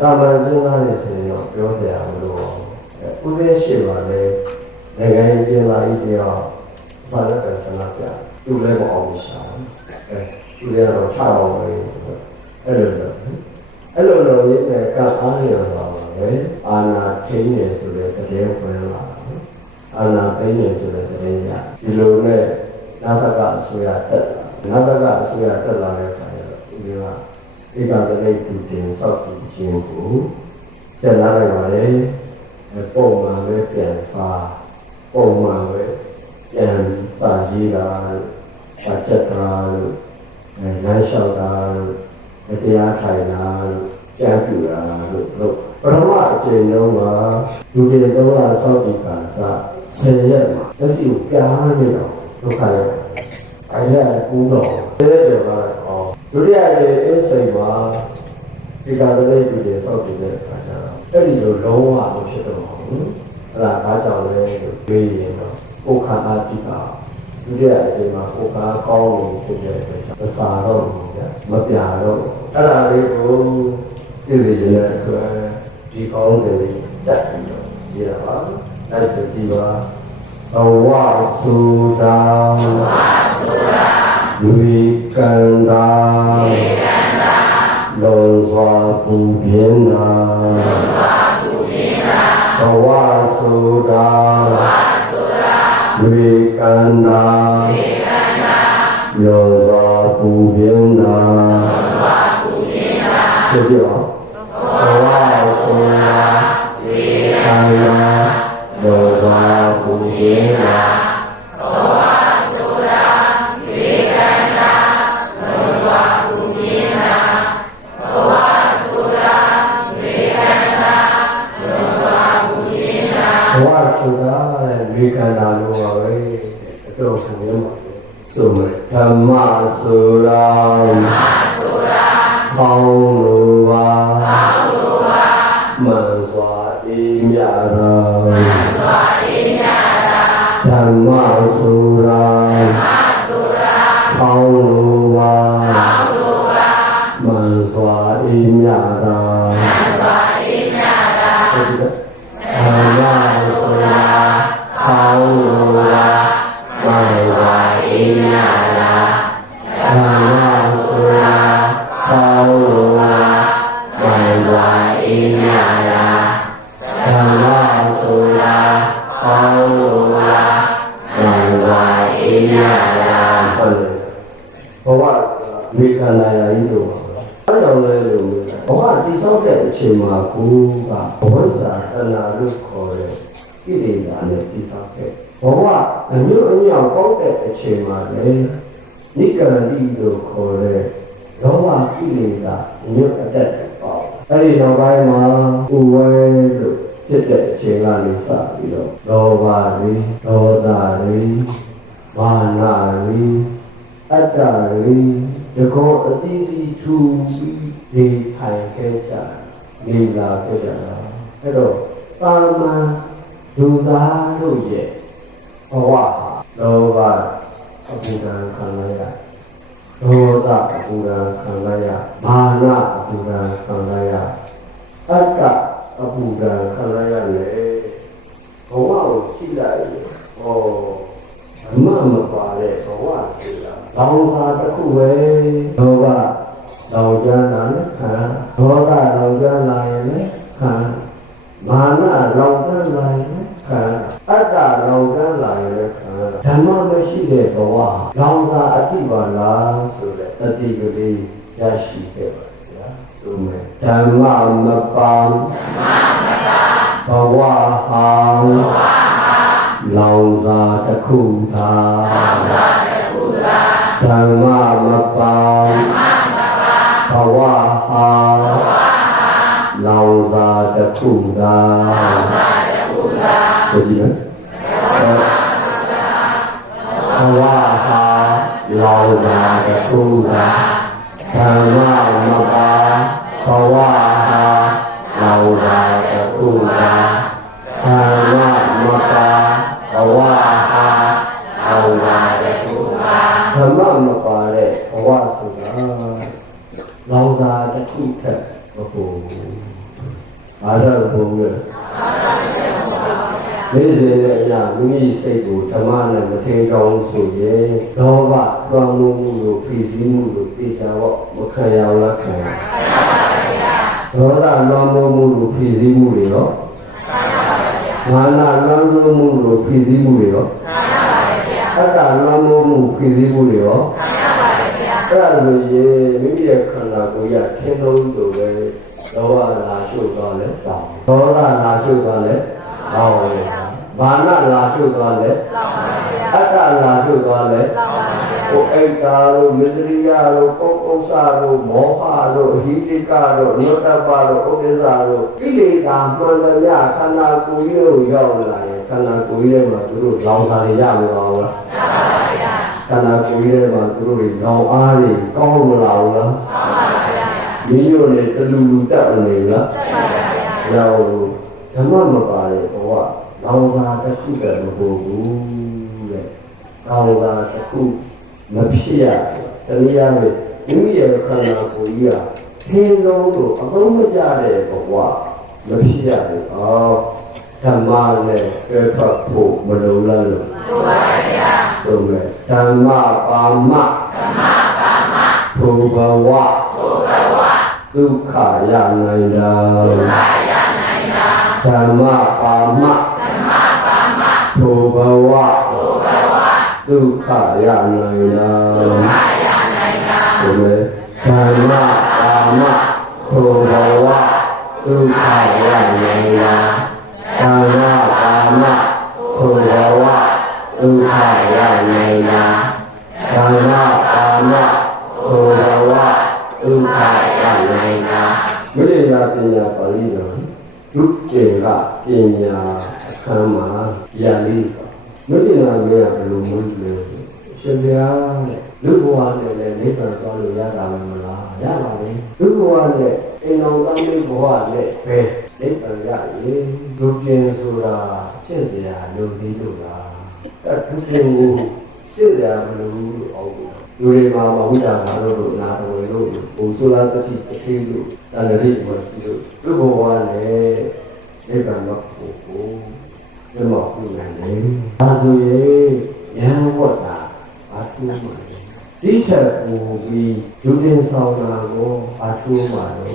တာမန်စဉ်းစားနေစရင်တော့ပြောစရာမလိုဦးစင်းရှိပါလေနိုင်ငံရေးကျင်းလာဤတရားဘာလဲဆန္ဒပြသူလည်းမအောင်ရှာသူလည်းတော့ချအောင်ပဲအဲ့လိုလိုရင်းနဲ့ကအားရပါပါပဲအာနာထိန်းနေဆိုတဲ့တည်းဝင်လာအာနာသိနေဆိုတဲ့တည်းရဒီလိုနဲ့နာသကအစိုးရတက်နာသကအစိုးရတက်လာတဲ့အခါကျတော့ဒီကဧကတည်းကပြင်ဆောက်ပြီးခြင်းကိုဆက်လာနိုင်ပါလေပုံမှန်ပဲပြန်စားပုံမှန်ပဲပြန်စာရေးတာစာချက်တာလမ်းလျှောက်တာတရားထိုင်တာကြံပြူတာလို့ပထမအချိန်လုံးကလူတွေတော့ဆောက်တည်ကစား10ရက်မှာလက်စီကိုပြားနေတော့ဒုက္ခရဲ့အဲ့ဒါကူတော့တဲ့တယ်ပါတော့ဒုတိယရေအစိမ်မှာဒီကတည်းကလူတွေဆောက်တည်တဲ့အခါကျတော့အဲ့ဒီလိုလုံးဝမဖြစ်တော့ဘူးအဲ့ဒါဘာကြောင့်လဲလို့ပြောရင်တော့ကိုယ်ခန္ဓာတိကဒုတိယအချိန်မှာကိုယ်ခါကောင်းနေဖြစ်တဲ့အတွက်မစားတော့ဘူးဗျမပြတော့အဲ့ဒါလေးကိုသိစေချင်တဲ့အတွက်ဒီကောင်းတယ်လေးတက်ပြီးတော့ဒီရပါအဲ့ဒါဒီပါဘဝဆိုတာဝိကန္တာလုံးစွာပူပြင်းတာဘဝဆိုတာဝိကန္တာလုံးစွာပူပြင်းတာဖြစ်ပြီနော်ဘဝဆိုတာဝိကန္တာလုံးစွာပူပြင်းတာဘဝဆိုတာဝိကန္တာလုံးစွာပူပြင်းတာဘဝဆိုတာဝိကန္တာလုံးစွာပူပြင်းတာဘဝဆိုတာဝိကန္တာလို့ပါပဲအတော့ကိုရမှာဆိုမယ်ဓမ္မဆိုတာဆောင်းလိုပါမှန်စွာအေးမြတာဓမ္မဆိုတာဆောင်းလိုပါမှန်စွာအေးမြတာဓမ္မဆိုတာဆောင်းလိုပါမှန်စွာအေးမြတာဓမ္မဆိုတာဆောင်းလိုပါမှန်စွာအေးမြတာဓမ္မဆိုတာဆောင်းလိုပါမှန်စွာအေးမြတာဟုတ်တယ်ဘဝဝိကန္တာယာကြီးတို့ပါအဲ့တော့လည်းလို့ဘဝတိဆောက်တဲ့အချိန်မှာကိုကဘဝစာတဏှာလို့ခေါ်တဲ့ဣရိယာနဲ့တိဆောက်တဲ့ဘဝအမျိုးအမြောက်ပေါက်တဲ့အချိန်မှာလည်းနိကရဏီလို့ခေါ်တဲ့လောဘကိလေသာညွတ်အတက်ပေါ့အဲ့ဒီနောက်ပိုင်းမှာဥဝဲလို့ဖြစ်တဲ့အချိန်ကနေစပြီးတော့လောဘတွေဒေါသတွေမာနတွေအတ္တတွေဒီကောအတိအကျထူပြီးဒီထိုင်ခဲ့ကြနေလာခဲ့ကြတာအဲ့တော့ပါမန်လူသားတို့ရဲ့ဘဝလောဘအပူဒဏ်ခံရဒေါသအပူဒဏ်ခံရမာနအပူဒဏ်ခံရအတ္တအပူဒဏ်ခံရလေဘဝကိုကြည့်လိုက်ဟောအမှန်မပါတဲ့ဘဝဆိုတာလောင်စာတစ်ခုပဲလောဘလောင်ကြမ်းလာနဲ့ခံဒေါသလောင်ကြမ်းလာရင်လည်းခံမာနလောင်ကြမ်းလာရင်လည်းခံအတ္တလောင်ကြမ်းလာရင်လည်းခံဓမ္မမရှိတဲ့ဘဝလောင်စာအတိပါလားဆိုတဲ့အတိကလေးရရှိခဲ့ပါဗျာဆိုမယ်ဓမ္မမပန်းဘဝဟာလောင်စာတစ်ခုသာဓမ္မမပန်းဘဝဟာလောင်စာတစ်ခုသာဆိုကြည့်နော်ဘဝဟာလောင်စာတစ်ခုသာဓမ္မမပန်းဘဝ နေ့စဉ်နဲ့အရာမိမိစိတ်ကိုဓမ္မနဲ့မထင်ကြောင်းဆိုရင်လောဘတွန်းမှုလို့ဖိစီးမှုလို့သိချာတော့မခံရလားခံရဒေါသလွန်မှုလို့ဖိစီးမှုတွေရောမာနလွန်မှုလို့ဖိစီးမှုတွေရောအတ္တလွန်မှုဖိစီးမှုတွေရောအဲ့ဒါဆိုရင်မိမိရဲ့ခန္ဓာကိုယ်ရထင်လို့လို့ပဲလောဘလာရှုသွားလဲတောင်းဒေါသလာရှုသွားလဲတောင်းရမာနလာရှုသွားလဲအတ္တလာရှုသွားလဲကိုအိတ်တာတို့မစ္စရိယတို့ပုပ္ပ္ပစာတို့မောဟတို့အဟိတိကတို့နုတ္တပတို့ဥဒိစ္စတို့ကိလေသာမှန်သမျှခန္ဓာကိုယ်ကြီးကိုရောက်လာရင်ခန္ဓာကိုယ်ကြီးထဲမှာသူတို့လောင်စာတွေရမလားဟုတ်လားခန္ဓာကိုယ်ကြီးထဲမှာသူတို့တွေလောင်အားတွေကောင်းမလာဘူးလားမိညို့နဲ့တလူလူတက်နေလားရောက်ဓမ္မမပါတဲ့ဘဝလောင်စာတစ်ခုတည်းမဟုတ်ဘူးတဲ့လောင်စာတစ်ခုမဖြစ်ရတနည်းအားဖြင့်မိမိရဲ့ခန္ဓာကိုယ်ကြီးကထင်းလုံးလို့အသုံးမကျတဲ့ဘဝမဖြစ်ရဘူး။အော်ဓမ္မနဲ့ဆွဲဖတ်ဖို့မလိုလားလို့ဆိုပါဗျာ။ဆိုမယ်ဓမ္မပါမဘုဘဝဒုက္ခရနိုင်တာဓမ္မပါမဘုဘဝဒုက္ခရနိုင်တာဆိုမယ်ဓမ္မပါမဘုဘဝဒုက္ခရနိုင်တာဓမ္မပါမဘုဘဝဒုက္ခရနိုင်တာဓမ္မပါမဘုဘဝဒုက္ခရနိုင်တာမရိယာပညာပါဠိတော်ဒုတိယပညာအခမ်းမှာရလိမရိယာမင်းကဘယ်လိုမျိုးလဲရှင်ဗျာတဲ့လူဘဝနဲ့လည်းနိဗ္ဗာန်သွားလို့ရတာမလားရပါလေလူဘဝနဲ့အိမ်တော်သားလေးဘဝနဲ့ပဲနိဗ္ဗာန်ရရင်ဒုတိယဆိုတာဖြစ်เสียလူကြီးလို့လားအဲ့ဒုတိယကိုဖြစ်เสียမလို့အောင်လူတွေမှာမဟုတ်တာလို့နာတော်လို့ဟိုဆိုလာတတိအသေးလို့တန်တိမရှိလို့လူဘဝနဲ့နိဗ္ဗာန်တော့ကိုဒီမှာပြုနိုင်တယ်ဒါဆိုရင်ဉာဏ်ဝတ်တာဘာထူးမှာလဲဒီထက်ပိုပြီးလူတင်ဆောင်တာကိုဘာထူးမှာလဲ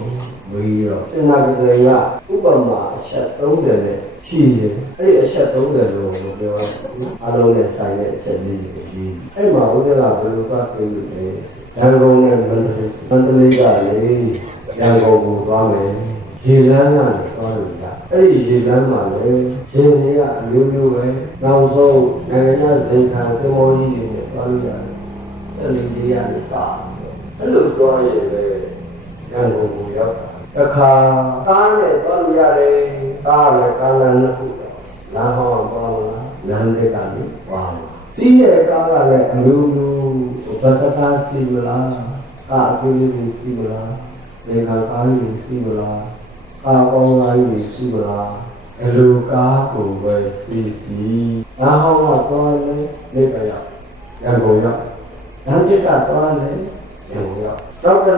မီးတော့သင်္နာကလေးကဥပမာအချက်30နဲ့ရှိတယ်အဲ့ဒီအချက်30လို့ပြောအားလုံးနဲ့ဆိုင်တဲ့အချက်လေးတွေကြီးအဲ့မှာဘုရားကဘယ်လိုကပြောလို့လဲရန်ကုန်နဲ့မန္တလေးကလေရန်ကုန်ကိုသွားမယ်ရေလမ်းကနေသွားလို့ရအဲ့ဒီရေလမ်းမှာလေရှင်တွေကအမျိုးမျိုးပဲနောက်ဆုံးနိုင်ငံခြားဇင်ခံသမောကြီးတွေနဲ့သွားလို့ရတယ်ဆက်လီကြီးရနေစားအဲ့လိုသွားရလေရန်ကုန်ကိုရောက်တခါကားနဲ့သွားလို့ရတယ်ကားလည်းကားလမ်းနှစ်ခုလမ်းဟောင်းသွားလားလမ်းတွေကနေသွားစီးရဲ့ကားကလည်းအမျိုးမျိုးဘတ်စကားစီးမလားကားအသေးလေးစီးမလားဒေခါကားကြီးစီးမလားကားကောင်းကားကြီးစီးမလားအလူကားကိုပဲစီးလမ်းဟောင်းကသွားလဲနေပါရရန်ကုန်ရောက်လမ်းတစ်ကသွားလဲရန်ကုန်ရောက်တော့က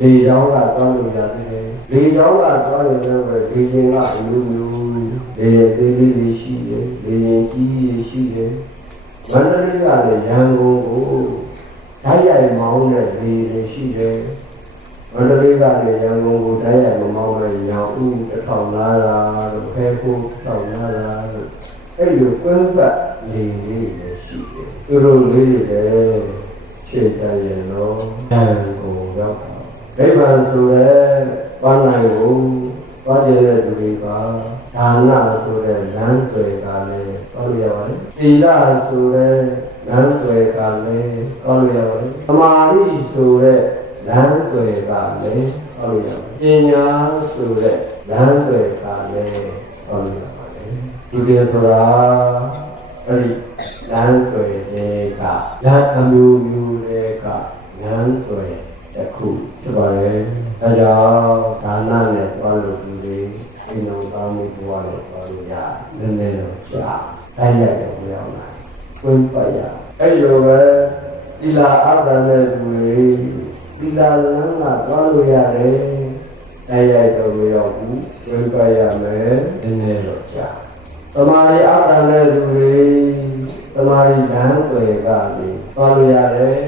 လေကြောင်းကသွားလို့ရသေးတယ်လေကြောင်းကသွားရင်လည်းပဲလေရင်ကအမျိုးမျိုးလေရင်သေးလေးတွေရှိတယ်လေရင်ကြီးကြီးရှိတယ်မန္တလေးကလည်းရန်ကုန်ကိုဓာတ်ရိုက်မောင်းတဲ့လေတွေရှိတယ်မန္တလေးကလည်းရန်ကုန်ကိုဓာတ်ရိုက်မမောင်းတဲ့ရောင်ဦး1500လို့ဖဲဖို့1500လို့အဲ့လိုကွင်းကလေလေးတွေရှိတယ်သူတို့လေးတွေလည်းခြေတရရင်တော့ရန်ကုန်ရောက်တာဒိဗ္ဗံဆိုတဲ့ဘာနိုင်ကိုသွားကြတဲ့သူတွေကဒါနဆိုတဲ့လမ်းတွေကလည်းသွားလို့ရပါတယ်သီလဆိုတဲ့လမ်းတွေကလည်းသွားလို့ရပါတယ်သမာဓိဆိုတဲ့လမ်းတွေကလည်းသွားလို့ရပါတယ်ပညာဆိုတဲ့လမ်းတွေကလည်းသွားလို့ရပါတယ်ဒီလိုဆိုတာအဲ့ဒီလမ်းတွေကလမ်းအမျိုးမျိုးတွေကလမ်းတွေတစ်ခုဖြစ်ပါလေဒါကြောင့်ဒါနနဲ့သွားလို့ဒီလေးအိမ်တော်သားမျိုးဘဝနဲ့သွားလို့ရနည်းနည်းတော့ကြာတိုင်းရိုက်တော့မရောက်နိုင်ဝင်ပတ်ရအဲ့လိုပဲသီလအာသနဲ့သူတွေသီလလမ်းကသွားလို့ရတယ်တိုင်းရိုက်တော့မရောက်ဘူးဝင်ပတ်ရမယ်နည်းနည်းတော့ကြာ သမာဓိအတန်တဲ့သူတွေသမာဓိလမ်းွယ်ကနေသွားလို့ရတယ်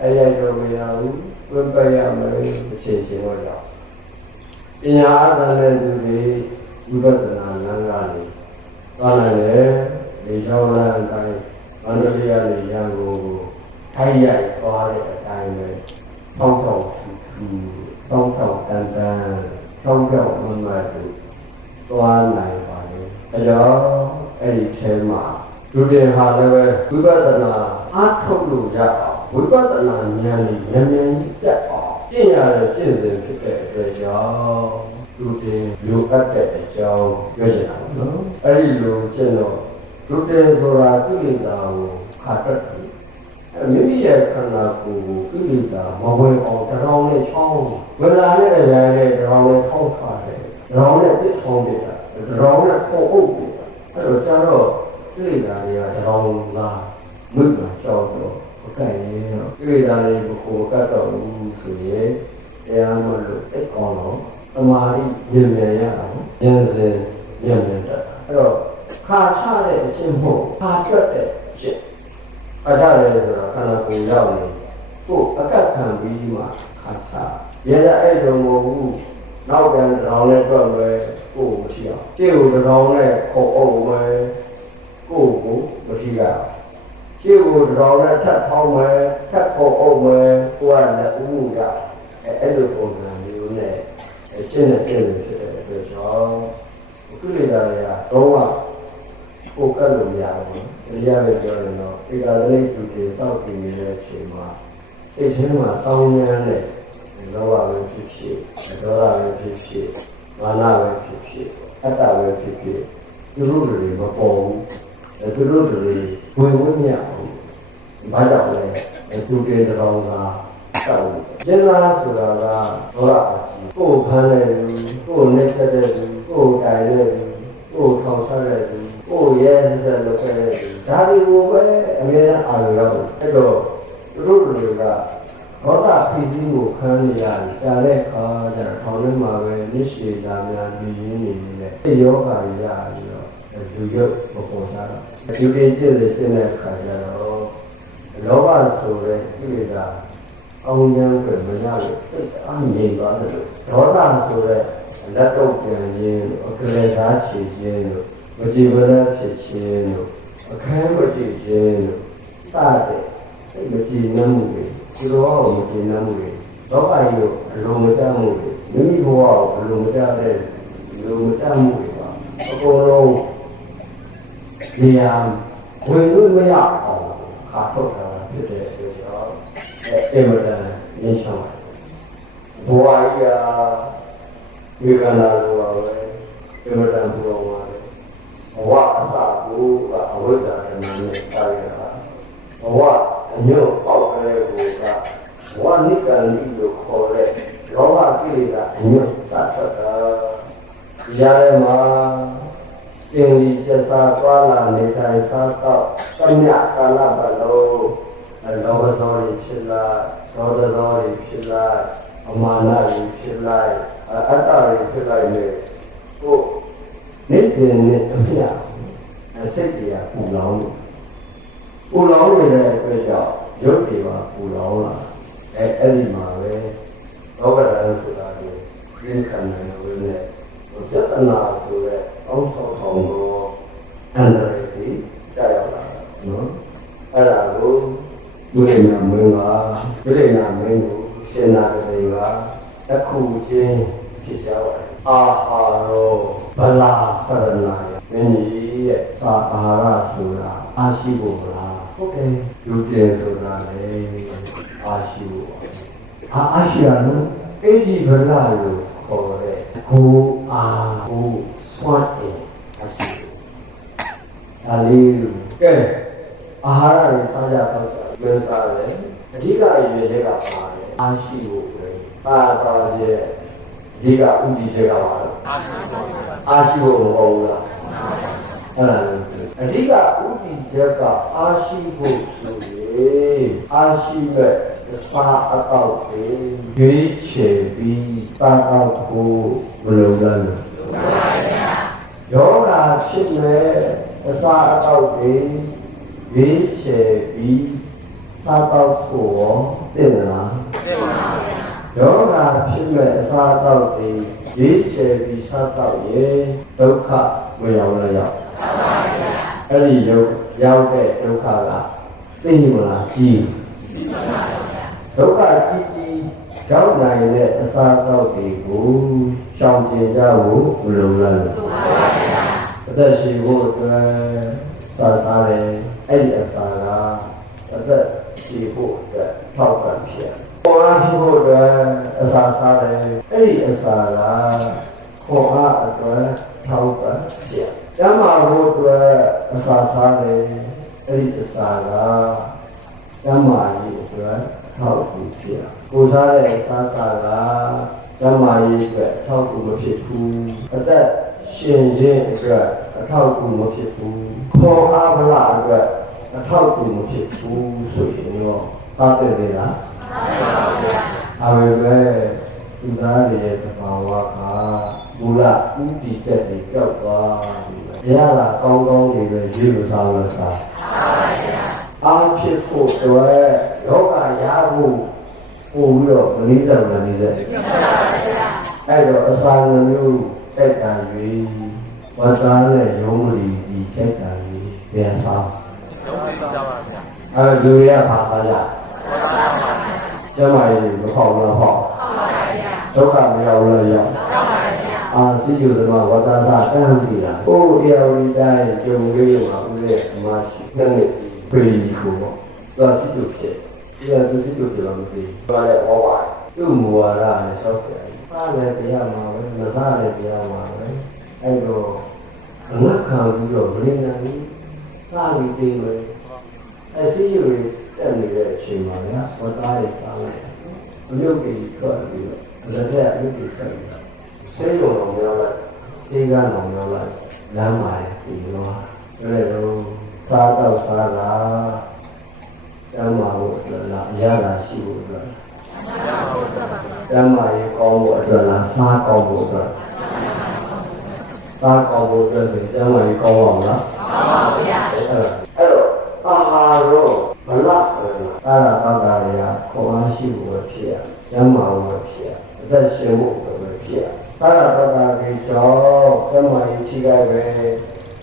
အဲ့ရတော့မရဘူးဝိပယမယ်အခြေရှင်တော့ကြောင့်ပညာအတန်တဲ့သူတွေဝိပဿနာလမ်းကနေသွားနိုင်တယ်ဒီကြောင့်လမ်းအတိုင်းမန္တလေးကနေရန်ကုန်ကိုထိုက်ရိုက်သွားတဲ့အတိုင်းပဲထောက်ထောက်တောင်းတောင်းတန်တန်တောင်းပြောင်းမှန်မှန်တူသွားနိုင်ပါလေအဲကြောင့်အဲ့ဒီထဲမှာလူတွေဟာလည်းပဲဝိပဿနာအားထုတ်လို့ရအောင်ဝိပဿနာဉာဏ်ကြီးဉာဏ်ကြီးတက်အောင်ကျင့်ရတယ်ကျင့်စဉ်ဖြစ်တဲ့အတွက်ကြောင့်လူတွေလိုအပ်တဲ့အကြောင်းပြောချင်တာပေါ့နော်အဲ့ဒီလိုကျင့်တော့လူတွေဆိုတာကိလေသာကိုခါတက်တယ်မိမိရဲ့ခန္ဓာကိုယ်ကိုကိလေသာမဝင်အောင်တောင်းနဲ့ချောင်းဝလာနဲ့အရာနဲ့တောင်းနဲ့ထောက်ထားတယ်တောင်းနဲ့ပြစ်ထောင်းတယ်တောင်းနဲ့ပုံအုပ်တယ်အဲ့တော့ကျတော့ကိလေသာတွေကတောင်းလာမွေးမှာကြောက်တော့အကန့်ရင်တော့ကိလေသာတွေကိုကတ်တော့ဘူးဆိုရင်တရားမလို့တက်ကောင်းတော့သမာဓိဉာဏ်ဉာဏ်ရအောင်ဉာဏ်စဉ်ဉာဏ်နဲ့တက်အဲ့တော့ခါချတဲ့အချင်းမဟုတ်ခါကျွတ်တဲ့အချင်းအခါချရဲဆိုတာခန္ဓာကိုယ်ရောက်နေကိုအကတ်ခံပြီးမှခါချရဲအဲ့လိုမဟုတ်ဘူးနောက်ပြန်တောင်းနဲ့တော့ပဲကိုယ်မရှိအောင်ရှေ့ကိုတောင်းနဲ့ခေါ်အောင်ပဲကိုယ်ကိုမရှိရအောင်ရှေ့ကိုတောင်းနဲ့ထပ်ထောင်းမယ်ထပ်ခေါ်အောင်ပဲကိုယ်ကလည်းဥမှုရအဲ့လိုပုံစံမျိုးနဲ့ရှင်းတဲ့ဖြစ်တဲ့အတွက်ကြောင့်ကုလေသာတွေကတော့ကိုယ်ကပ်လို့မရဘူးတရားပဲပြောရင်တော့ဧကာသလိတူတွေစောင့်ကြည့်နေတဲ့အချိန်မှာစိတ်ထဲမှာတောင်းရမ်းတဲ့လောဘပဲဖြစ်ဖြစ်ဒေါသပဲဖြစ်ဖြစ်မာနပဲဖြစ်ဖြစ်အတ္တပဲဖြစ်ဖြစ်သူတို့တွေမပေါ်ဘူးသူတို့တွေဝင်ဝင်မရဘူးဘာကြောင့်လဲသူတွေတောင်းတာတောက်ကျင်လာဆိုတာကဒေါသကိုယ်ဖမ်းတဲ့လူကိုယ်နဲ့ဆက်တဲ့လူကိုယ်တိုင်တဲ့လူကိုယ်ထောင်ထားတဲ့လူကိုယ်ရဲ့ဆက်လုပ်ခဲ့တဲ့လူဒါတွေကိုပဲအများအားအာရုံရောက်အဲ့တော့သူတို့တွေကဒေါသဖိစီးကိုခံရရတယ်။ကြားတဲ့အခါကျတော့ထောင်ထဲမှာပဲမြစ်ရှည်သားများလူရင်းနေနေတဲ့ဒီယောဂါတွေရပြီးတော့လူရုပ်မပေါ်ကြတော့ဒီကိစ္စတွေရှင်းတဲ့အခါကျတော့လောဘဆိုတဲ့ကိလေသာအောင်းဉာဏ်ပဲမရလို့စိတ်အားငြိမ်သွားတယ်လို့ဒေါသဆိုတဲ့လက်တော့ပြန်ခြင်းလို့အကလေးသားချေခြင်းလို့မကြည်မလန့်ဖြစ်ခြင်းလို့အခမ်းမကြည့်ခြင်းလို့စတဲ့စိတ်မကြည်နှံ့မှုတွေဒီလိုအောင်မကြည်နှံ့မှုတွေလောကကြီးကိုအလိုမကျမှုတွေမိမိဘဝကိုအလိုမကျတဲ့လိုမကျမှုတွေပါအကုန်လုံးဒီဟာဝင်လို့မရအောင်ခါထုတ်တာဖြစ်တဲ့အတွက်ကြောင့်အဲ့မတန်ရင်းချောင်းဘဝကြီးကဒီကနာလိုပါပဲအဲ့မတန်ဘူတော်ပါဘဝအစကိုအဝိဇ္ဇာနဲ့စာရတာဘဝအညွတ်ပေါက်တဲ့ကိုကဘဝနိကံလိလို့ခေါ်တဲ့လောဘကိလေသာအညွတ်စတတ်တာဒီရဲမှာကျင်လီကျဆာသွားလာနေတိုင်းစားတော့တမယကာလပတ်လုံးလောဘဇောတွေဖြစ်လာဒေါသဇောတွေဖြစ်လာအမာနတွေဖြစ်လာအတ္တတွေဖြစ်လာနေကိုနေ့စဉ်နဲ့အမြတ်စိတ်ကြီးပူလောင်နေတဲ့အတွက်ကြောင့်ရုပ်တွေပါပူလောင်လာအဲ့ဒီမှာပဲလောကဓာတ်ဆိုတာကိုပြင်းထန်နေလို့နဲ့ပြဿနာဆိုတဲ့အောက်ဆောက်ထောင်တော့အန္တရာယ်ကြီးကြာရောက်လာနော်အဲ့ဒါကိုဒုရဏမင်းကိုရှင်နာတွေကတစ်ခုချင်းဖြစ်ကြပါတယ်အာဟာရောဗလာပရဏာယမင်းကြီးရဲ့သာအာရဆိုတာအာရှိဖို့လားဟုတ်တယ်လူကျဲဆိုတာလေအာရှိဖို့အာရှိရလို့အေဂျီဗလာလို့ခေါ်တဲ့ကိုအာကိုစွတ်တယ်အာရှိဒါလေးကဲအာဟာရတွေစားကြတော့မင်းစားတယ်အဓိကရည်ရွယ်ချက်ကပါတယ်အာရှိဖို့ပဲအာတော်ရဲ့အဓိကဥတည်ချက်ကပါတော့အာရှိဖို့မဟုတ်ဘူးလားအဓိကဥတည်ချက်ကအာရှိဖို့ဆိုရင်အာရှိမဲ့စာအကောက်တွေရွေးချယ်ပြီးစာအကောက်ကိုမလုံလောက်လို့ ယောဂဖြစ်မဲ့အစာအသောက်တွေရွေးချယ်ပြီးစားတော့ဖို့တင်လားတင်ပါဗျာယောဂဖြစ်မဲ့အစာအသောက်တွေရွေးချယ်ပြီးစားတော့ရင်ဒုက္ခမရောက်လားရောက်ပါဗျာအဲ့ဒီရောက်တဲ့ဒုက္ခကသိမလားကြီးပါဗျာဒုက္ခကြီးရောက်နိုင်တဲ့အစာအသောက်တွေကိုရှောင်ကျဉ်ကြဖို့မလိုလားလို့အသက်ရှင်ဖို့အတွက်စားတယ်အဲ့ဒီအစာကအသက်ရှင်ဖို့အတွက်ထောက်ပံ့ဖြစ်ပေါ်အားဖြစ်ဖို့အတွက်အစာစားတယ်အဲ့ဒီအစာကပေါ်အားအတွက်ထောက်ပံ့ဖြစ်ကျမ်းမာဖို့အတွက်အစာစားတယ်အဲ့ဒီအစာကကျမ်းမာရေးအတွက်ထောက်ကူဖြစ်ကိုစားတဲ့အစာစားကကျမ်းမာရေးအတွက်ထောက်ကူမဖြစ်ဘူးအသက်ရှင်ခြင်းအတွက်အထောက်အကူမဖြစ်ဘူးခေါ်အားဗလာအတွက်အထောက်အကူမဖြစ်ဘူးဆိုရင်ရောသာတဲ့လေလားသာပါဗျာအဲပဲသူသားရဲ့တဘာဝကမူလဥတီချက်တွေကြောက်သွားပြီပဲဘုရားကကောင်းကောင်းတွေပဲရေးလို့စားလို့စားသာပါဗျာအားဖြစ်ဖို့အတွက်ယောဂရဖို့ပို့ပြီးတော့မနည်းစမနည်းစအဲ့တော့အစာမျိုးတက်တာကြီးဝတ်သားနဲ့ရုံးမလီဒီတက်တာကြီးပြန်စားလူရပါစားရကျမကြီးမဖောက်လားဖောက်ဒုက္ခမရောက်လားရောက်စီယူသမားဝတ်သားစားတန်းပြီလားဟိုတရားဝိတိုင်းကျုံလေးမှာဦးရဲ့အမရှိနဲ့ပြည်ကိုတော့စီယူဖြစ်ဒီကသူစီယူဖြစ်လို့မသိဘူးဘာလဲဟောပါသူ့မူဝါဒနဲ့ဆောက်တယ်စားလည်းတရားမှာပဲမစားလည်းတရားမှာပဲအဲ့တော့အငတ်ခံပြီးတော့မနေနိုင်ဘူးစားပြီးသိမယ်အစီအရီတက်နေတဲ့အချိန်မှာဗျာဝတ်သားရေးစားလိုက်အမြုပ်ကြီးထွက်ပြီးတော့လက်ထက်အမြုပ်ကြီးထွက်ပြီးတော့ဆေးရုံတော်များလိုက်ဆေးကန်းတော်များလိုက်လမ်းမှာပြီးတော့အဲ့တော့စားတော့စားတာကျမ်းမာဖို့အတွက်လားအရသာရှိဖို့အတွက်ကျမ်းမာရေးကောင်းဖို့အတွက်လားစားကောင်းဖို့အတွက်စားကောင်းဖို့အတွက်ဆိုကျမ်းမာရေးကောင်းအောင်လားကောင်းပါဗျာအဲ့တော့အာဟာရရောမလားအဲ့ဒါတောက်တာတွေကခေါင်းရှိဖို့ဖြစ်ရကျမ်းမာဖို့ဖြစ်ရအသက်ရှင်ဖို့ဖြစ်ရအဲ့ဒါတောက်တာတွေကြောင့်ကျမ်းမာရေးထိခိုက်ပဲ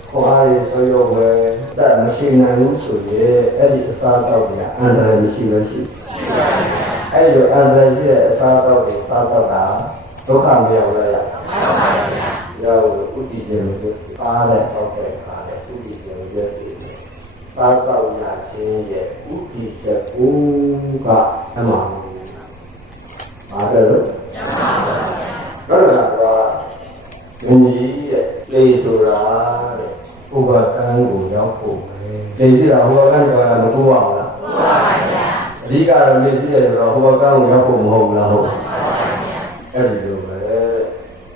ခေါင်းရည်ဆိုရုံပဲဒါမရှိနိုင်ဘူးဆိုရင်အဲ့ဒီအစားတောက်တွေအန္တရာယ်မရှိလို့ရှိပါဗျာအဲ့လိုအန္တရာယ်ရှိတဲ့အစားတောက်တွေစားတော့တာဒုက္ခမရောက်လဲရပါပါဗျာရောက်ဥတည်ခြင်းလို့စားတဲ့တောက်တဲ့ခါတဲ့ဥတည်ခြင်းလို့ပြောတယ်စားတော့ရခြင်းရဲ့ဥတည်ချက်ကိုကအမှန်ပါတယ်လို့ကျမ်းပါပါဗျာဘယ်လိုလဲဒီကြီးရဲ့လေဆိုတာတဲ့ဥပကံကိုရောက်ဖို့ပဲလေစီတာဥပကံကမတိုးအောင်လားတိုးပါပါဗျာအဓိကတော့လေစီရဆိုတော့ဥပကံကိုရောက်ဖို့မဟုတ်ဘူးလားဟုတ်ပါပါဗျာအဲ့ဒီလိုပဲ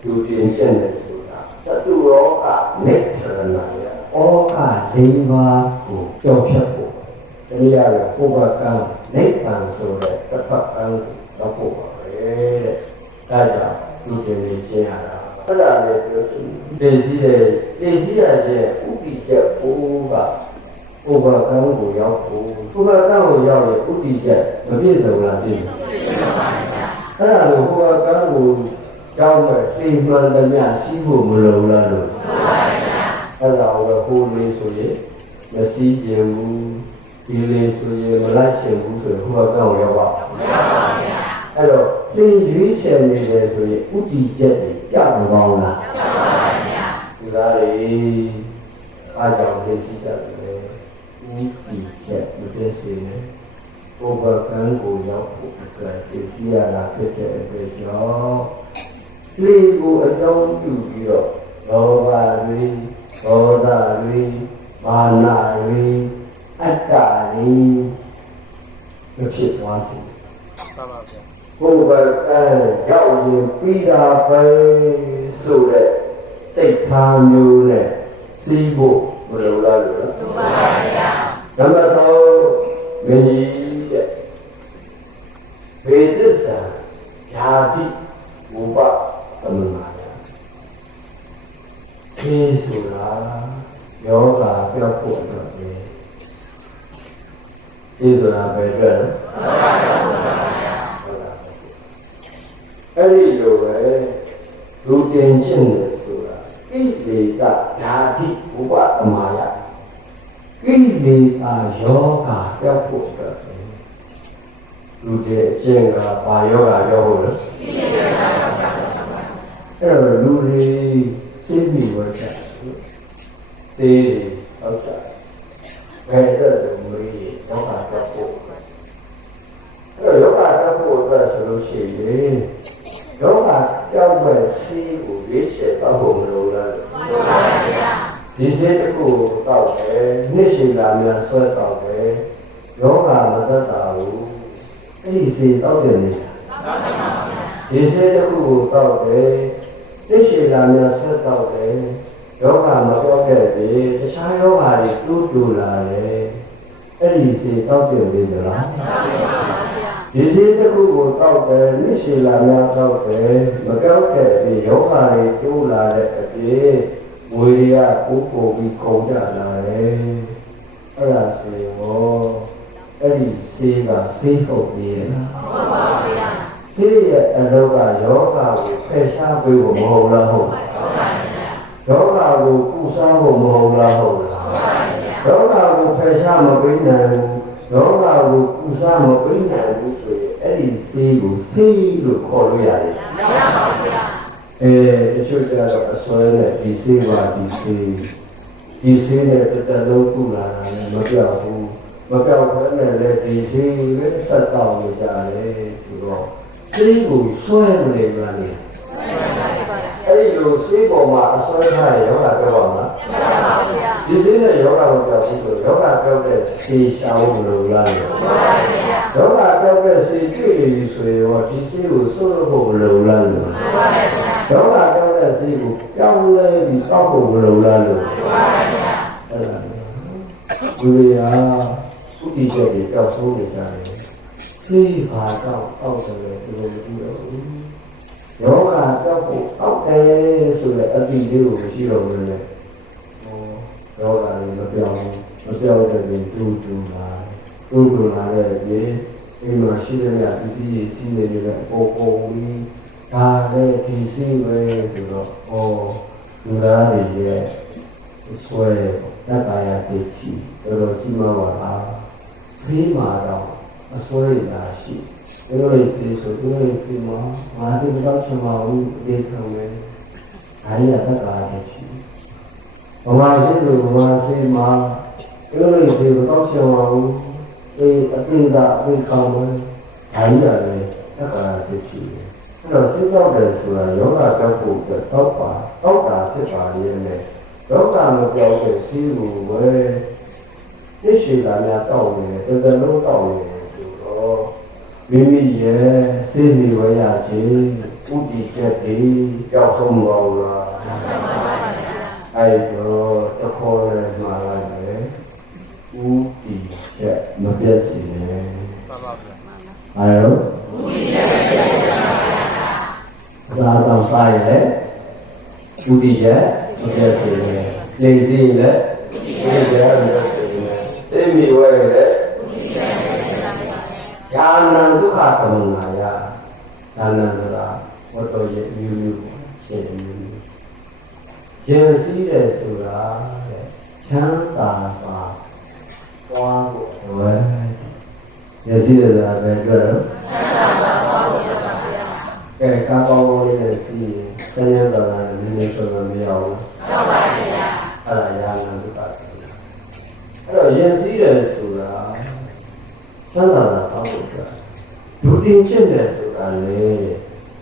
သူပြင်ကျင့်တယ်ဆိုတာသတ္တုရောကနေထရဏာယဩဃ၄ပါးကိုကြောက်ဖြတ်ဖို့တနည်းအားဖြင့်ဥပကံနိဗ္ဗာန်ဆိုတဲ့တစ်ဖက်ကံကိုရောက်ဖို့ပါပဲတဲ့ဒါကြောင့်သူပြင်နေခြင်းရတာအဲ့ဒါလည်းပြောချင်တယ်သိရတဲ့ဥပ္ပိချက်ကိုကဥပကံကိုရောက်ဖို့ဥပကံကိုရောက်ရင်ဥပ္ပိချက်မပြည့်စုံလားပြည့်စုံပါဗျာအဲ့ဒါကိုဥပကံကိုရောက်မဲ့သိမှန်သမျှစီးဖို့မလိုလားလို့မှန်ပါဗျာအဲ့ဒါကိုဟိုလေးဆိုရင်မစီးကျင်ဘူးဒီလေးဆိုရင်မလိုက်ချင်ဘူးဆိုရင်ဥပကံကိုရောက်ပါမှန်ပါဗျာအဲ့တော့သင်ရွေးချယ်နေတယ်ဆိုရင်ဥတည်ချက်တွေကြမကောင်းလားကြပါပါဗျာဒီကားလေးအားကြောင့်သိရှိတတ်တယ်ဥတည်ချက်မသိစေနဲ့ဥပကံကိုရောက်ဖို့အတွက်သိရှိရတာဖြစ်တဲ့အတွက်ကြောင့်ဒီကိုအကြောင်းပြုပြီးတော့လောဘတွေဒေါသတွေမာနတွေအတ္တတွေမဖြစ်သွားစေပါပါဗျာဘုရားကရောက်ရင်ပြီးတာပဲဆိုတဲ့စိတ်ထားမျိုးနဲ့စီးဖို့မလိုလားလို့လားမှန်ပါဗျာနံပါတ်3မင်းကြီးတဲ့ဘေဒစ္ဆာယာတိဘုပသမနာစေစ စေဆိုတာပဲအတွက်နော်အဲ့ဒီလိုပဲလူတင်ခြင်းနဲ့ဆိုတာကိလေသာဓာတိဘုရားသမာယကိလေသာယောဂပြောက်ဖို့အတွက်လူတင်ခြင်းကဘာယောဂပြောဖို့လဲကိလေသာယောဂအဲ့တော့လူတွေစိတ်ပြီးဝတ်တာစေးဟုတ်တာဘယ်တော့လူတွေယောဂပြောက်ဖို့အဲ့တော့ယောဂပြောက်ဖို့အတွက်ဆိုလို့ရှိရင်ယောဂပြောက်မဲ့စီးကိုရွေးချယ်တော့ဖို့မလိုလားမှန်ပါဗျာဒီစေးတစ်ခုတောက်တယ်နှစ်ရှည်လာများဆွဲတောက်တယ်ယောဂမတတ်တာဘူးအဲ့ဒီစေးတောက်တယ်နေတာဒီစေးတစ်ခုတောက်တယ်နှစ်ရှည်လာများဆွဲတောက်တယ်ယောဂမပြောက်တဲ့ဒီတခြားယောဂတွေတူးလာတယ်အဲ့ဒီစေးတောက်တယ်လေလားမှန်ပါဗျာဒီစေးတစ်ခုကိုတောက်တယ်နှစ်ရှည်လာများတောက်တယ်မပြောက်တဲ့ဒီယောဂတွေတူးလာတဲ့အပြင်ဝေရပို့ပို့ပြီးကုန်ကြလာတယ်အဲ့ဒါဆိုရင်အဲ့ဒီစေးကစေးဟုတ်ပြီလားမှန်ပါဗျာစေးရဲ့အလောကယောဂကိုဖယ်ရှားပေးဖို့မဟုတ်လားဟုတ်ယောဂကိုကုစားဖို့မဟုတ်လားဟုတ်လားယောဂကိုဖယ်ရှားမပေးနိုင်ဘူးယောဂကိုကုစားမပေးနိုင်ဘူးဆိုရင်အဲ့ဒီစေးကိုစေးလို့ခေါ်လို့ရတယ်မှန်ပါဗျာတချို့ကျတော့အစွဲနဲ့ဒီစေးပါဒီစေးနဲ့တလုံးကုလာတာလည်းမပြောက်ဘူးမပြောက်ဘဲနဲ့လည်းဒီစေးလည်းဆက်တော့နေကြတယ်ဆိုတော့စေးကိုစွဲမနေပါနဲ့အဲ့ဒီလိုစေးပေါ်မှာအစွဲထားရယောဂပြောပါမလားမှန်ပါဗျာဒီစေးနဲ့ယောဂမပြောက်ဘူးဆိုယောဂပြောက်တဲ့စေးရှောင်းလို့လားမှန်ပါဗျာယောဂပြောက်တဲ့စေးတွေ့နေပြီဆိုရင်ဒီစေးကိုစွဲဖို့မလိုလားမှန်ပါဗျာယောဂပြောက်တဲ့စေးကိုပြောင်းလဲပြီးတောက်ဖို့မလိုလားလို့မှန်ပါဗျာအဲ့ဒါလူတွေကဥတီချက်တွေတောက်ဆိုးနေကြတယ်စေးပါတောက်တယ်ဒီလိုမပြောဘူးယောဂတောက်ဖို့တောက်တယ်ဆိုတဲ့အတိလေးကိုမရှိတော့ဘူးလေယောဂတွေမပြောင်းတဲ့ပြင်တူလာတဲ့ပြင်အိမ်မှာရှိတဲ့ပစ္စည်းစီးနေတယ်ပုံပြီးဒါလည်းဒီစီးပဲဆိုတော့လူသားတွေရဲ့ဆွဲတတ်တာရတဲ့ချီတော်ကြီးမှာပါလားစီးမှာတော့အစွဲရရှိတို့ရဲ့စီးဆိုတို့ရဲ့စီးမှာမာတိတော့ချမအောင်ဒီခံမယ်ဒါရတတ်တာရတဲ့ချီဘဝရှိသူဘဝစီးမှာတို့ရဲ့စီးတော့ချမအောင်ဒီအတိတ်ကအသိကောင်းမယ်ဒါရလည်းတတ်တာရတဲ့ချီအဲ့တော့စိတ်ကြောက်တယ်ဆိုတာယောဂတောက်ဖို့တောက်တာဖြစ်ပါရဲ့နဲ့ယောဂမပြောက်တဲ့စီးကိုပဲသိရှိတာများတောက်နေတယ်တလုံးတောက်နေတယ်ဆိုတော့မိမိရဲ့စိတ်တွေဝရခြင်းဥတည်ချက်တွေကြောက်ဆုံးပါဘူးလားအဲ့တော့တခေါ်ရမှာလိုက်တယ်ဥတည်ချက်မပြတ်စေနဲ့မှန်ပါဗျာအဲ့တော့ဥတည်ချက်မပြတ်စေပါဘူးသာတော့စားရလေဥတည်ချက်မပြတ်စေနဲ့နေစီလည်းဥတည်ချက်မပြတ်စေနဲ့စိတ်မိဝဲလည်းယာနံဒုက္ခကမနာယယာနံဆိုတာဝတ္တရဲ့မျိုးရှင်းမျိုးရင်စည်းတယ်ဆိုတာတဲ့ချမ်းသာစွာသွားဖို့ဝဲရင်စည်းတယ်ဆိုတာပဲကြွတော့ချမ်းသာစွာသွားဖို့ပါဗျာကဲကားကောင်းလေးနဲ့စီးရင်ဆင်းရဲတာလည်းနည်းနည်းဆိုတော့မရဘူးဟုတ်ပါဗျာအဲ့ဒါယာနံဒုက္ခအဲ့တော့ရင်စည်းတယ်ဆိုတာချမ်းသာတာတောင်းဖို့အတွက်လူတင်ချက်တယ်ဆိုတာလေ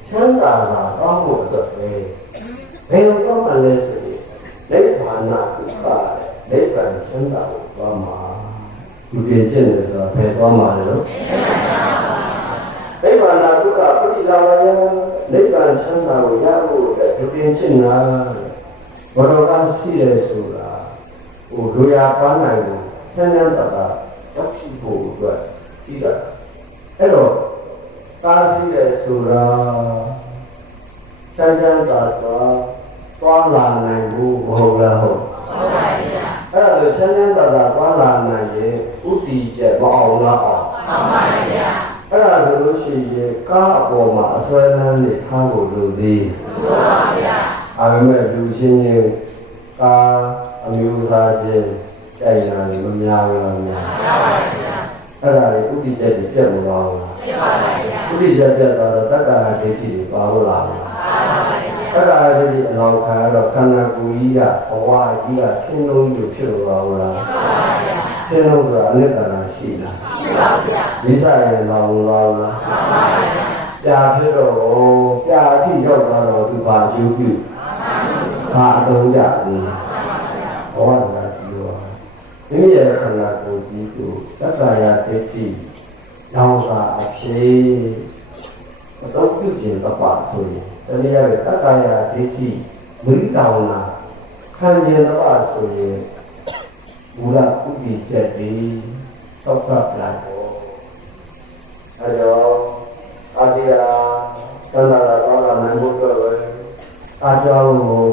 ချမ်းသာတာတောင်းဖို့အတွက်ပဲဘယ်လိုတောင်းမှလဲဆိုရင်နိဗ္ဗာန်ဒုက္ခနိဗ္ဗာန်ချမ်းသာကိုသွားမှာလူတင်ချက်တယ်ဆိုတာဘယ်သွားမှာလဲလို့နိဗ္ဗာန်ဒုက္ခပฏิလာဝယနိဗ္ဗာန်ချမ်းသာကိုရဖို့အတွက်လူတင်ချက်နာဘောတော်ကရှိတယ်ဆိုတာလူရပါနိုင်ကိုဆန်းဆန်းသာသာရောက်ရှိဖို့အတွက်ရှိတာအဲ့တော့တားရှိတယ်ဆိုတာဆန်းဆန်းသာသာသွားလာနိုင်ဖို့မဟုတ်လားဟုတ်ပါဗျာအဲ့ဒါဆိုဆန်းဆန်းသာသာသွားလာနိုင်ရင်ဥတည်ချက်မ အောင်လားအောင်အဲ့ဒါဆိုလို့ရှိရင်ကားအပေါ်မှာအစွဲလန်းနေထားဖို့လိုသေးဒါပေမဲ့လူချင်းချင်းကားအမျိုးသားချင်းကြိုက်တာမများဘူးလားများအဲ့ဒါလေဥဒိချက်တွေပြတ်မသွားဘူးလားဥဒိချက်ပြတ်သွားတော့တက္ကရာဒိဋ္ဌိတွေပါလို့လားတက္ကရာဒိဋ္ဌိအလောင်းခံတော့ခန္ဓာကိုယ်ကြီးကဘဝကြီးကထင်းလုံးကြီးဖြစ်လို့ပါဘူးလားထင်းလုံးဆိုတာအနိတ္တနာရှိလားရှိပါဗျာမိစ္ဆာရဲ့လောင်းလောင်းလားကြာဖြစ်တော့ကြာအထိရောက်သွားတော့သူပါကျုပ်ပြုဘာအတုံးကြဘူးဘဝဆိုတာဒီလိုမိမိရဲ့ခန္ဓာကိုယ်ကြီးကိုတက္ကရာဒိဋ္ဌိလောင်းစာအဖြစ်အတုံးပြုခြင်းတပါဆိုရင်တနည်းအားဖြင့်တက္ကရာဒိဋ္ဌိဝိတောင်းနာခံခြင်းတပါဆိုရင်မူလဥပ္ပိချက်ဒီသောက်တာလာတော့အဲတော့အာဇီယာသန္တာရာကောနိုင်ဖို့ဆိုရယ်အားကြောင်းကို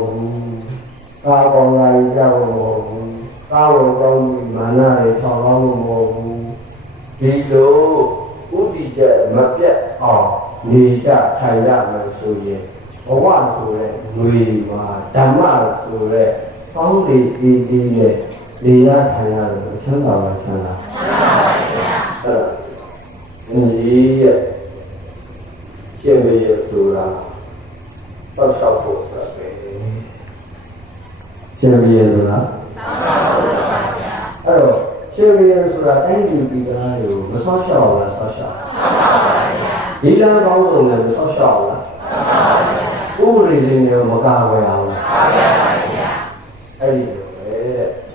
ကာပေါင်းလာကြောင်းကိုကာဝကောင်းပြီးမာနတွေထောက်ကောင်းလို့မဟုတ်ဘူးဒီလိုဥဒိချက်မပြတ်အောင်နေကြထိုင်ရမယ်ဆိုရင်ဘဝဆိုတဲ့ငွေမှာဓမ္မဆိုတဲ့စောင်းတွေဒီနဲ့နေရထိုင်ရလို့ချမ်းသာပါဆန္ဒဒီရဲ့ရှင်းပြရဆိုတာသောက်ရှောက်ဖို့ဆိုတာပဲရှင်းပြရဆိုတာအဲ့တော့ရှင်းပြရဆိုတာတိုင်းပြည်ပြည်သားတွေကိုမဆောက်ရှောက်လားဆောက်ရှောက်ဒီလမ်းပေါင်းစုံနဲ့မဆောက်ရှောက်လားဥပဒေလေးမျိုးမကာဝယ်အောင်လားအဲ့ဒီလိုပဲ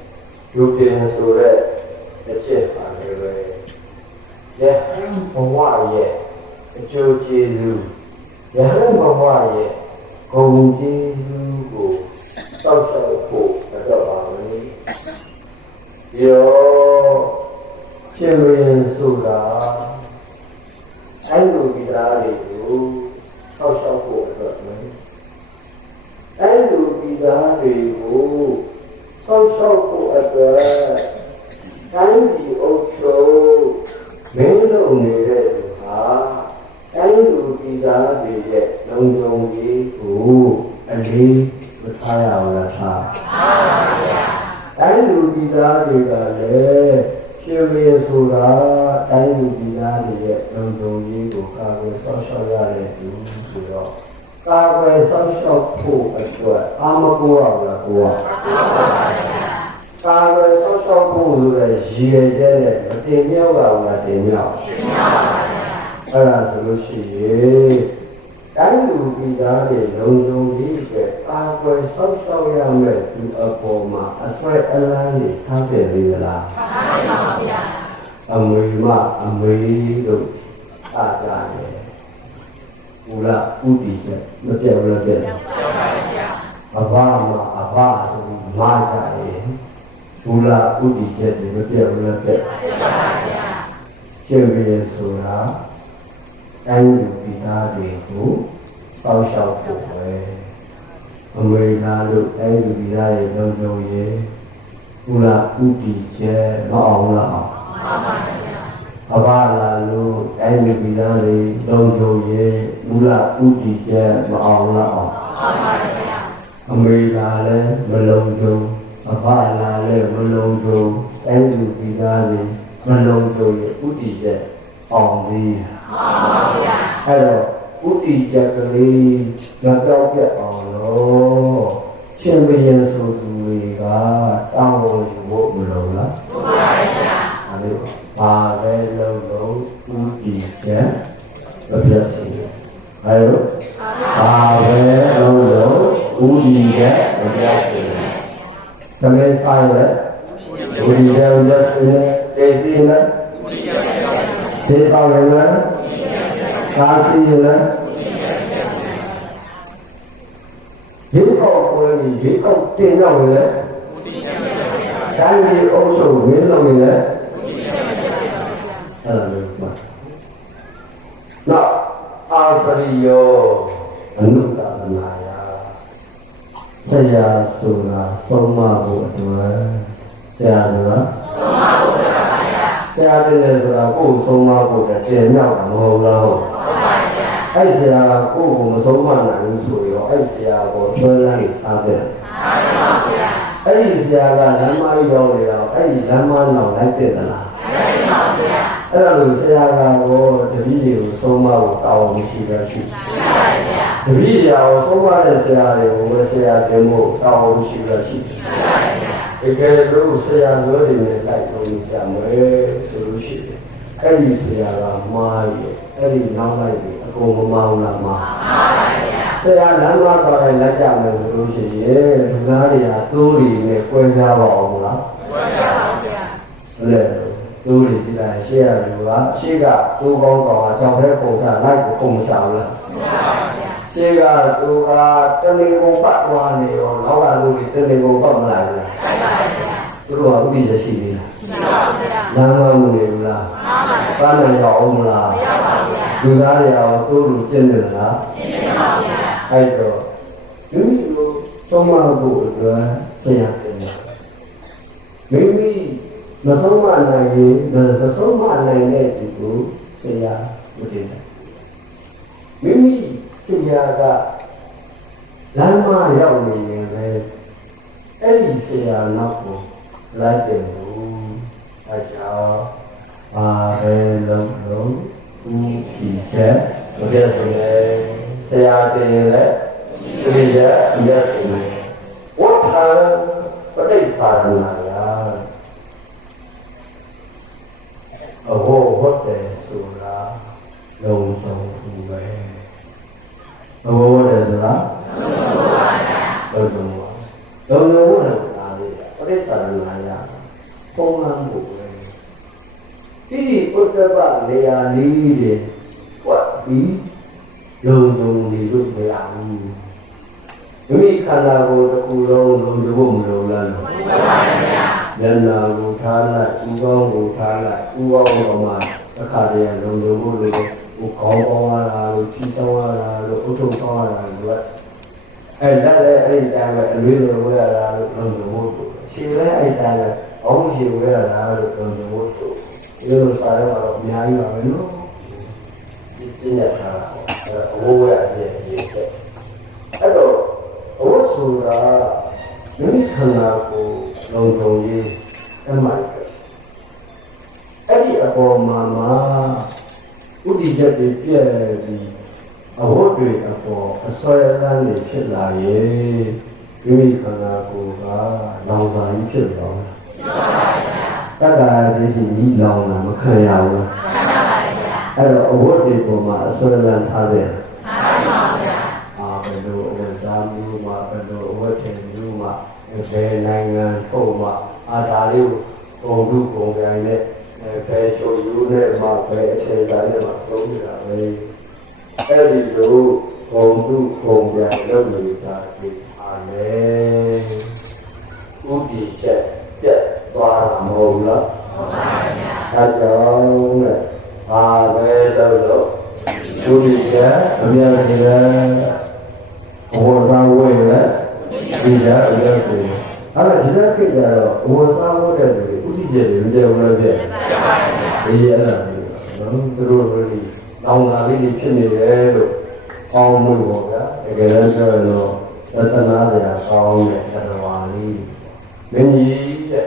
ရုပ်တင်ဆိုတဲ့အချက်ပါလေပဲယဟန်ဘဝရဲ့အကျိုးကျေးဇူးယဟန်ဘဝရဲ့ဂုဏ်ကျေးဇူးကိုစောင့်ရှောက်ဖို့တော့ပါမယ်ဒီတော့ဖြစ်ရင်ဆိုတာအဲ့လိုဒီသားတွေကိုစောင့်ရှောက်ဖို့တော့မယ်အဲ့လိုဒီသားတွေကိုစောင့်ရှောက်ဖို့အတွက်တိုင်းပြည်အုပ်ချုပ်မင်းတို့နေတဲ့လူဟာတိုင်းလူပြည်သားတွေရဲ့လုံခြုံရေးကိုအလေးမထားရဘူးလားထားပါဗျာတိုင်းလူပြည်သားတွေကလည်းရှင်မေဆိုတာတိုင်းလူပြည်သားတွေရဲ့လုံခြုံရေးကိုကာကွယ်စောင့်ရှောက်ရတဲ့သူဆိုတော့ကာကွယ်စောင့်ရှောက်ဖို့အတွက်အာမကိုရဘူးလားကိုကကာဝယ်ဆောက်ရှောက်ဖို့လို့ရည်ရည်တဲ့မတင်မြောက်ပါဘူးလားတင်မြောက်အဲ့ဒါဆိုလို့ရှိရင်တိုင်းလူပြည်သားတွေလုံခြုံရေးအတွက်ကာဝယ်ဆောက်ရှောက်ရမယ်ဒီအပေါ်မှာအစွဲအလန်းတွေထားတယ်လေလားထားပါပါဗျာအမွေမအမွေတို့အားကြတယ်ဘူလာဥတီချက်မပြောင်းလဲတဲ့အဘမအဘဆိုပြီးမာကြတယ်ဘူလာဥဒိချက်တွေမပြောင်းလဲတဲ့ကျေဝေဆိုတာတိုင်းလူပြည်သားတွေကိုစောင့်ရှောက်ဖို့ပဲအမေရိကန်တို့တိုင်းလူပြည်သားတွေလုံခြုံရေးဘူလာဥဒိချက်မအောင်လားအောင်အဘလာလို့တိုင်းလူပြည်သားတွေလုံခြုံရေးဘူလာဥဒိချက်မအောင်လားအောင်အမေရိကန်လည်းမလုံခြုံအဘလာလည်းမလုံးကြုံတိုင်းသူပြည်သားတွေမလုံးကြုံရဲ့ဥတီချက်အောင်ပြီးမှန်ပါဗျာအဲ့တော့ဥတီချက်ကလေးမပြောက်ပြတ်အောင်လို့ရှင်ဘုရင်ဆိုသူတွေကတောင်းဝန်ယူဖို့မလိုလားဟုတ်ပါဗျာအဲ့ဒါဘာပဲလုံးလုံးဥတီချက်မပြတ်စေအဲ့တော့ဘာပဲလုံးလုံးဥတီချက်မပြတ်စေတမဲဆိုင်ရဝိရိယဥဒ္ဒစေတေစီနစေတောရဏကာစီနဒီကောကိုယ်ကြီးဒီကောတင်တော့လေတိုင်းပြည်အုပ်ချုပ်ဝင်းလုံးလေအဲ့ဒါမျိုးပါနောက်အာသရိယောအနုတ္တနာယဆရာဆိုတာဆုံးမဖို့အတွက်ဆရာဆိုတာဆုံးမဖို့အတွက်ပါဗျာ ဆရာတင်တယ်ဆိုတာကိုယ်ဆုံးမဖို့တည်းမြောက်တာမဟုတ်လားဟုတ်အဲ့ဆရာကိုယ်ကိုမဆုံးမနိုင်ဘူးဆိုရောအဲ့ဆရာကိုဆွဲလန်းနေစားတဲ့အဲ့ဒီဆရာကလမ်းမရောက်နေတော့အဲ့ဒီလမ်းမနောက်လိုက်တဲ့သလားအဲ့ဒါလို့ဆရာကတော့တပည့်တွေကိုဆုံးမဖို့တောင်းမရှိတော့ရှိတပည့်ရောဆုံးမတဲ့ဆရာတွေကိုဆရာတင်ဖို့တောင်းမရှိတော့ရှိတကယ်လို့ဆရာတို့တွေနဲ့လိုက်လို့ကြမယ်ဆိုလို့ရှိတယ်အဲ့ဒီဆရာကမှားရဲ့အဲ့ဒီနောက်လိုက်ပြီးအကုန်မမောင်းလာမှာဆရာလမ်းမတော်တိုင်းလက်ကြမယ်ဆိုလို့ရှိရင်လူသားတွေကသိုးတွေနဲ့ကွဲပြားပါအောင်လားကွဲပြားပါဗျာလေသိုးတွေဒီတိုင်းရှေ့ရလူကရှေ့ကသိုးကောင်းဆောင်အကြောင်းတဲ့ပုံစံလိုက်ကိုကုန်မချဘူးလားမှန်ပါဗျာရှေ့ကသူကတဏှေကိုပတ်သွားနေရောနောက်ကလူတွေတဏှေကိုပတ်မလိုက်ဘူးလားမှန်ပါဗျာသူတို့ကဥပ္ပိယရှိသေးလားရှိပါဗျာလမ်းမမှုနေဘူးလားမှန်ပါဗျာပန်းနိုင်အောင်မလားမရောက်ပါဗျာလူသားတွေရောသိုးလူကျင့်တယ်လားကျင့်ပါဗျာအဲ့တော့မိမိကိုသုံးမဖို့အတွက်ဆရာတင်တယ်မိမိမဆုံးမနိုင်ရင်မဆုံးမနိုင်တဲ့ဒီကိုဆရာမတင်တယ်မိမိဆရာကလမ်းမရောက်နေရင်ပဲအဲ့ဒီဆရာနောက်ကိုလိုက်တယ်လို့အကြောင်းပါပဲလုံးလုံးဒီချက်ဘယ်ဆိုလဲဆရာတင်လဲဒီရက်ရက်ဆိုလဲဝတ်ထာပဋိစ္ဆာရဏယာအဟောဟုတ်တယ်ဆိုတာလုံးစုံသူပဲအဟောဟုတ်တယ်ဆိုတာလုံးစုံပါလုံးစုံဟုတ်တယ်ဆိုတာလေပဋိစ္ဆာရဏယာပုံမှန်ဖို့ပဲဒီဥဒ္ဒပနေရာလေးတွေဝတ်ပြီးလုံးစုံနေလို့မရဘူးမိမိခန္ဓာကိုယ်တစ်ခုလုံးလုံးဖို့မလိုလားလို့မှန်ပါဗျာမျက်နာကိုထားလိုက်ဥကောင်းကိုထားလိုက်ဥကောင်းပေါ်မှာတစ်ခါတည်းလုံးဖို့လိုဟိုခေါင်းပေါင်းရတာလို့ကြီးဆောင်ရတာလို့အုတ်ထုပ်ဆောင်ရတာလို့အဲ့လက်လည်းအဲ့ဒီတိုင်းပဲအလေးလိုဝဲရတာလို့လုံးဖို့ခြေလည်းအဲ့ဒီတိုင်းပဲအောင်းခြေဝဲရတာလို့လုံးဖို့ဒီလိုစားရတော့အများကြီးပါပဲနော်ဒီပြည့်ရတာအဝဝဲအပြည့်ရေးတဲ့အဲ့တော့အဝတ်ဆိုတာမိမိခန္ဓာကိုလုံခြုံရေးအမှန်ပဲအဲ့ဒီအပေါ်မှာဥဒိချက်တွေပြည့်ပြီးအဝတ်တွေအပေါ်အစွဲလန်းနေဖြစ်လာရဲ့မိမိခန္ဓာကိုယ်ကလောင်စာကြီးဖြစ်သွားတယ်တက္ကရာဒီစီကြီးလောင်တာမခံရဘူးလားအဲ့တော့အဝတ်တွေပေါ်မှာအစွဲလန်းထားတယ်ဘယ်လိုအဝတ်စားမျိုးမှာဘယ်လိုအဝတ်ထည်မျိုးမှာဘယ်နိုင်ငံပုံမှာဒါလေးကိုပုံမှုပုံကြိုင်နဲ့ဘယ်ချိုယူနဲ့မှဘယ်အခြေခံနဲ့မှသုံးနေတာပဲအဲ့ဒီလိုပုံမှုပုံကြိုင်လုပ်နေတာဒီအားလေဥပ္ပိချက်ပြတ်သွားတာမဟုတ်လားဟုတ်ပါဗျာအဲကြောင့်လေဘာပဲလုပ်လို့ဥပ္ပိချက်အမြဲတမ်းဘောဇာဝဲလေဒီကြအမြဲဆိုအဲ့ဒါဒီကခေတ်ကတော့ဘောဇာဝဲတဲ့လူဥဒိကျတွေမတည်ဘူးလားပြည့်ဒီအဲ့ဒါနော်သူတို့တွေတောင်းလာလေးတွေဖြစ်နေတယ်လို့ကောင်းလို့ပေါ့ဗျာတကယ်လို့ဆိုတော့သစ္စာနာတရားကောင်းတဲ့တရားလေးမင်းကြီးတဲ့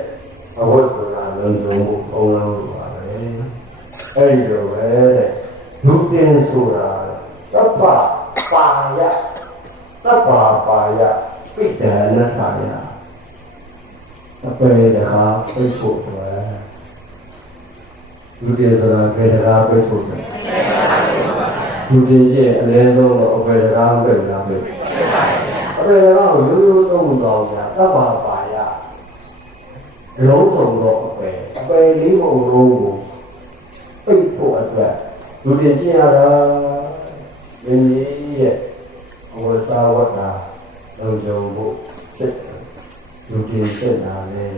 အဝတ်ဆိုတာလုံးစုံမှုပုံလုံးလို့ပါပဲအဲ့ဒီလိုပဲတဲ့ဒုတင်ဆိုတာသဗ္ဗပါယသဗ္ဗပါယပိဋကနထာယအပေတကားပြိဖို့ပဲဒုတိယဆိုတာပေတကားပြိဖို့ပဲဒုတိယရဲ့အလဲဆုံးတော့အပေတကားပြိတာပဲအပေတကားကိုရိုးရိုးသုံးတော့ဗျာသဗ္ဗပါယလုံးစုံတော့အပေလေးပုံလုံးကိုပိတ်ဖို့အတွက်ဒုတိယကျင့်ရတာမင်းကြီးရဲ့အဝစာဝတ္တာလုံခြုံဖို့ဖြစ်လူတွေဖြစ်လာတယ်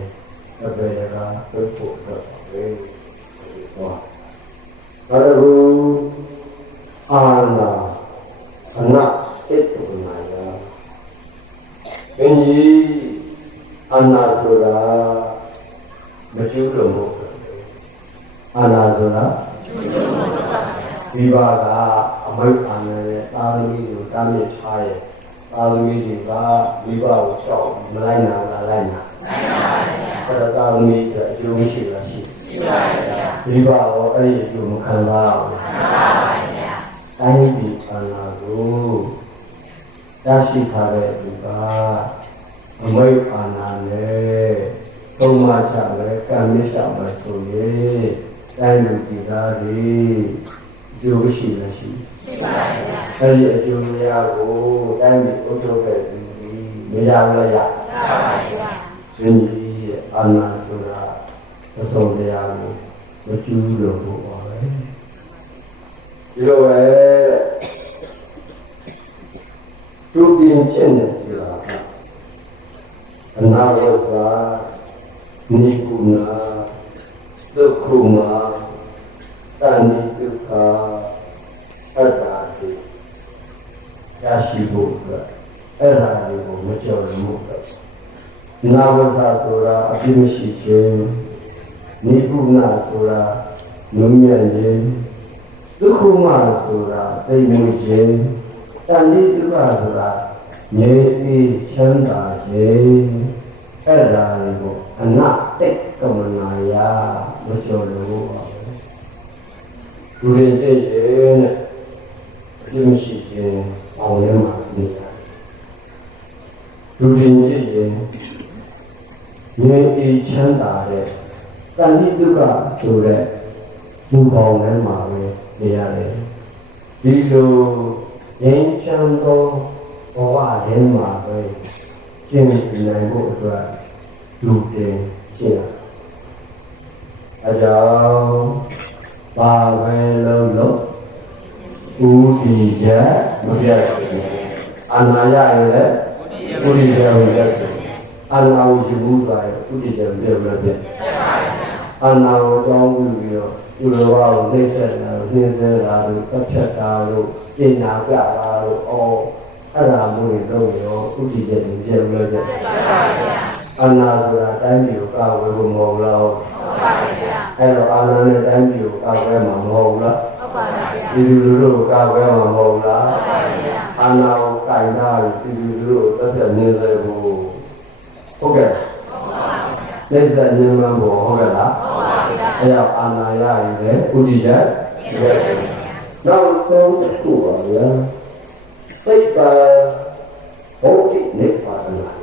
အပေကပြုတ်ဖို့တော့ပဲဟောဘာလို့အာနာအနာတိတ်ကိုနာရဘယ်ကြီးအနာဆိုတာမကျူးလို့မဟုတ်ဘူး လားမိဘကအမိုက်အာဏာနဲ့တာသမီကိုတားမြစ်ထားရဲ့တာသမီတွေကမိဘကိုကြောက်မလိုက်နာလားလိုက်နာအဲ့တော့တာသမီကအကျိုးမရှိလားရှိပါဘူးမိဘရောအဲ့ဒီအကျိုးမခံစားဘူးတိုင်းပြည်ဌာနကိုရရှိထားတဲ့သူကအမိတ်အာဏာနဲ့သုံးမချပဲကံမြင့်ချပဲဆိုရင်တိုင်းလူပြည်သားတွေအကျိုးရှိလားရှိပါဘူးအဲ့ဒီအကျိုးများကိုတိုင်းပြည်အုပ်ချုပ်တဲ့သူတွေမရဘူးလားရပါဘူးရှင်ကြီးရဲ့အာဏာဆိုတာအစုံတရားကိုမကျူးလို့ဟောပါပဲဒီလိုပဲသူပြင်ကျင့်တယ်ဆိုတာကအနာဝဇ္ဇာနိကုဏဒုက္ခမတဏိဒုက္ခအတ္တတိရရှိဖို့အတွက်အဲ့ဒါတွေကိုမကြောက်လို့နာဝဇ္ဇာဆိုတာအပြစ်မရှိခြင်းနိကုဏဆိုတာနုညံ့ခြင်းဒုက္ခမဆိုတာသိမ့်မွေ့ခြင်းတဏိဒုက္ခဆိုတာငြိမ်းအေးချမ်းသာခြင်းအဲ့ဒါတွေကိုအနတိတ်ကမနာယမကျော်လို့ပါပဲသူရင်သိရဲ့အပြစ်မရှိခြင်းအောင်ရမှာနေတယ်သူရင်သိရဲ့ငြိမ်းအေးချမ်းသာတဲ့တဏိဒုက္ခဆိုတဲ့ဒီပေါင်းထဲမှာပဲနေရတယ်ဒီလိုငြိမ်းချမ်းသောဘဝထဲမှာပဲကျင့်နိုင်ဖို့အတွက်လူတင်ရှင်းရအကြောင်းပါပဲလို့ဦးဒီချက်မပြတ်ဘူးအနာရရင်လည်းဦးဒီချက်ကိုပြတ်အနာကိုရှိဘူးသွားရင်ဦးဒီချက်ပြတ်မပြတ်အနာကိုကြောင်းပြီးတော့ဒီလိုပါကိုနှိမ့်ဆက်တာနှင်းစဲတာတို့တက်ဖြတ်တာတို့ပညာပြတာတို့အဲ့ဒါမျိုးတွေလုပ်ရောဥတည်ချက်တွေပြည့်လို့ပြည့်အာနာဆိုတာတိုင်းပြည်ကိုကာဝယ်ဖို့မဟုတ်လားဟုတ်ပါဗျာအဲ့တော့အာနာနဲ့တိုင်းပြည်ကိုကာဝယ်မှာမဟုတ်လားဟုတ်ပါဗျာဒီလူတို့ကိုကာဝယ်မှာမဟုတ်လားဟုတ်ပါဗျာအာနာကိုကင်တာဒီလူတို့ကိုတက်ပြနေစေဖို့ဟုတ်ကဲ့ဟုတ်ပါဗျာလက်ဆက်ညင်းမှန်းဖို့ဟုတ်ကဲ့လားဟုတ်ပါဗျာအဲ့တော့အာနာရရင်လည်းဥတည်ချက်ပြည့်နောက်ဆုံးတစ်ခုပါဗျာစိတ်ကဘုဒ္ဓနိဗ္ဗာန်လာ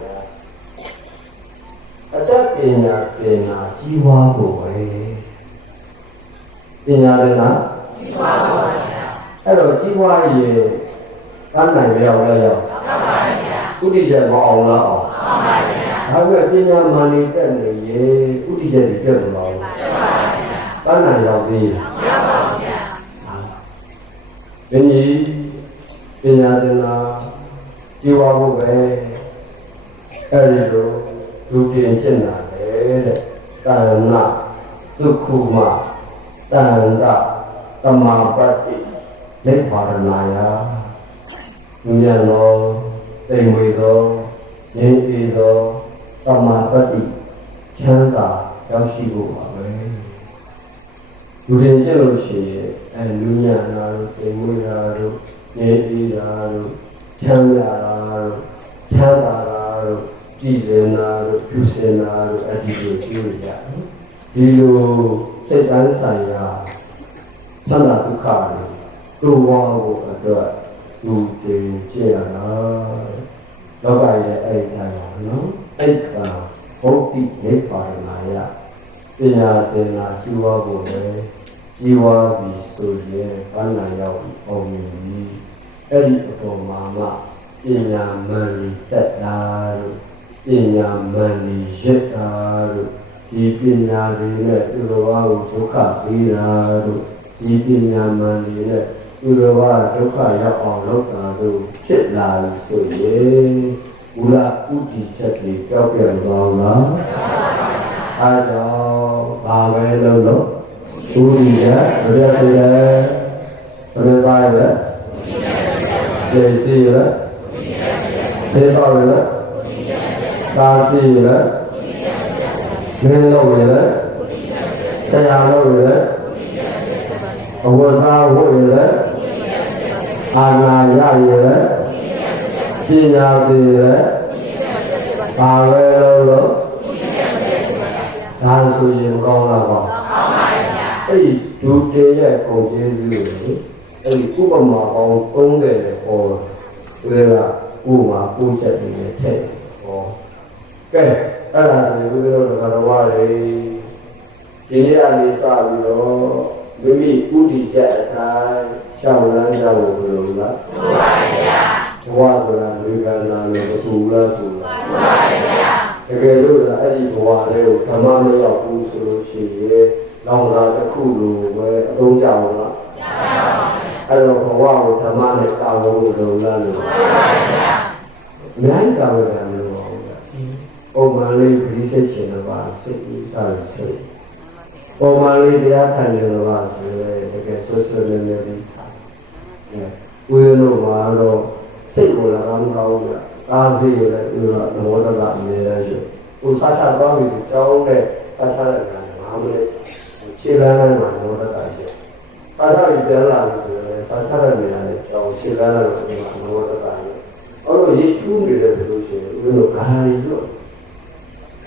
အတ္တပညာကြီးပွားဖို့ပဲပညာလည်းလားကြီးပွားပါဗျာအဲ့တော့ကြီးပွားရင်တန်းနိုင်ရအောင်လဲရအောင်ဟုတ်ပါဗျာဥဒိချက်မအောင်လားအောင်ဟုတ်ပါဗျာဒါပေမဲ့ပညာမှန်နေတက်နေရင်ဥဒိချက်တွေပြတ်သွားအောင်ဟုတ်ပါဗျာတန်းနိုင်ရောက်သေးလားဟုတ်ပါဗျာဒီနေ့ပညာသင်တာကြီးပွားဖို့ပဲအဲ့ဒီလိုလူတင်ဖြစ်လာတယ်တဲ့တဏ္ဍဒုက္ခမတဏ္ဍသမာပတ္တိနိဗ္ဗာန်ယဉာဏ်တော်သိမ့်ဝေသောဉာဏ်အေသောသမာပတ္တိချမ်းသာရောက်ရှိဖို့ပါပဲလူတင်ဖြစ်လို့ရှိရင်လူဉာဏ်နာတို့သိမ့်ဝေတာတို့ဉာဏ်အေတာတို့ချမ်းသာတာတို့ချမ်းသာတာတို့ကြည်လင်တာတို့ပြုစင်တာတို့အတ္တိကိုကျိုးရတယ်ဒီလိုစိတ်တိုင်းဆိုင်ရာသန္တာဒုက္ခတွေတို့ဝါဖို့အတွက်လူတင်ကြရတာလောကရဲ့အဲ့ဒီတိုင်းပါနော်အဲ့ဒါဘုဒ္ဓနိဗ္ဗာန်ယပညာသင်္နာရှိဝါဖို့လေကြီးဝါပြီးဆိုရင်ဘာနာရောက်အောင်မြင်ပြီးအဲ့ဒီအပေါ်မှာမှပညာမှန်တက်တာတို့ပညာမှန်ရစ်တာတို့ဒီပညာတွေနဲ့သူတော်ဘာကိုဒုက္ခပေးတာတို့ဒီပညာမှန်တွေနဲ့သူတော်ဘာဒုက္ခရောက်အောင်လုပ်တာတို့ဖြစ်လာလို့ဆိုရင်ဘုရားဥတည်ချက်တွေကြောက်ပြသွားလားအားကြောင့်ဘာပဲလုပ်လို့ဥတည်ချက်ဘယ်လိုလဲဘယ်လိုစားရလဲကျေစီရလဲသေတော်ရလဲသာစီရလဲမင်းလို့ရလဲဆရာလို့ရလဲသ အဝဇ္ဇဝိလေအာနာရရလေပညာတိလေဘာပဲလို့ဒါဆိုရင်ကောင်းလားပေါ့အဲ့ဒီဒုတိယကုန်ကျေးဇူးတွေအဲ့ဒီဥပမာပေါင်း30နဲ့ဟောတယ်ကဥပမာပိုးချက်တွေနဲ့ထည့်ဟောကဲအဲ့ဒါဆိုရင်ဘုရားတော်တော်ဝါလေဒီနေ့အနေစပြီးတော့မိမိဥတီချက်အတိုင်းရှောင်းလန်းကြဖို့ဘယ်လိုလားမှန်ပါဗျာဘဝဆိုတာလူကနာလို့ဘူလားဘူလားမှန်ပါဗျာတကယ်လို့အဲ့ဒီဘဝလေးကိုဓမ္မမရောက်ဘူးဆိုလို့ရှိရင်လောင်စာတစ်ခုလိုပဲအသုံးကြအောင်လားအဲ့တော့ဘဝကိုဓမ္မနဲ့ကာဝလို့လုံလားလို့မှန်ပါဗျာအများကြီးကာဝတယ်လို့ပါဗျာပုံမှန်လေးဒီစိတ်ရှင်တော့ပါစိတ်ကြီးတာစိတ်ပုံမှန်လေးတရားခံနေတော့ပါဆိုရဲတကယ်ဆွဆွနေနေပြီးဝိရလို့ပါတော့စိတ်ကိုလာကောင်းကောင်းဗျာအားစိတ်ရတဲ့ဥရသဘောတကအမြဲတမ်းရှိဟိုစားချသွားပြီကြောင်းနဲ့စားချတဲ့ကံ5မိနစ်ခြေလမ်းတိုင်းမှာသဘောတကရှိစားချပြီးပြန်လာပြီဆိုရင်စားချတဲ့နေရာနဲ့ကြောင်းခြေလမ်းတိုင်းမှာသဘောတကရှိအဲ့လိုရေချူးနေတယ်ဆိုလို့ရှိရင်ဥရလို့ခါရီလို့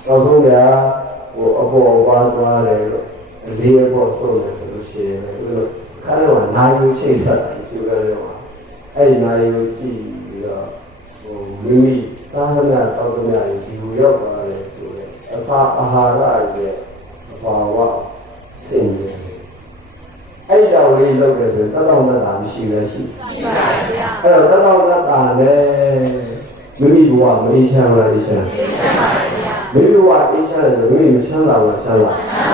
တော့ဆုံးဗျာဟိုအပေါ်ဝါသွားတယ်လို့အလေးအပေါ်ဆုံးတယ်ဆိုလို့ရှိရင်ဥရလို့ခါတော့နိုင်လို့ရှိတ်တာဒီလိုလည်းတော့အဲ့ဒီနိုင်ကိုကြည့်ပြီးတော့မိမိသာသနာတော်တော်များကြီးဒီလိုရောက်သွားတယ်ဆိုရင်အစာအာဟာရရဲ့ဘာဝစိတ်ရဲ့အဲ့ဒီတော့လေးလုပ်တယ်ဆိုရင်တတော်နဲ့တာမရှိပဲရှိပါဗျာအဲ့တော့တတော်နဲ့တာလည်းမိမိဘဝမအေးချမ်းပါလေချမ်းအေးချမ်းပါဗျာမိမိဘဝအေးချမ်းတယ်ဆိုမိမိမချမ်းသာဘူးချမ်းသာပါဗျာ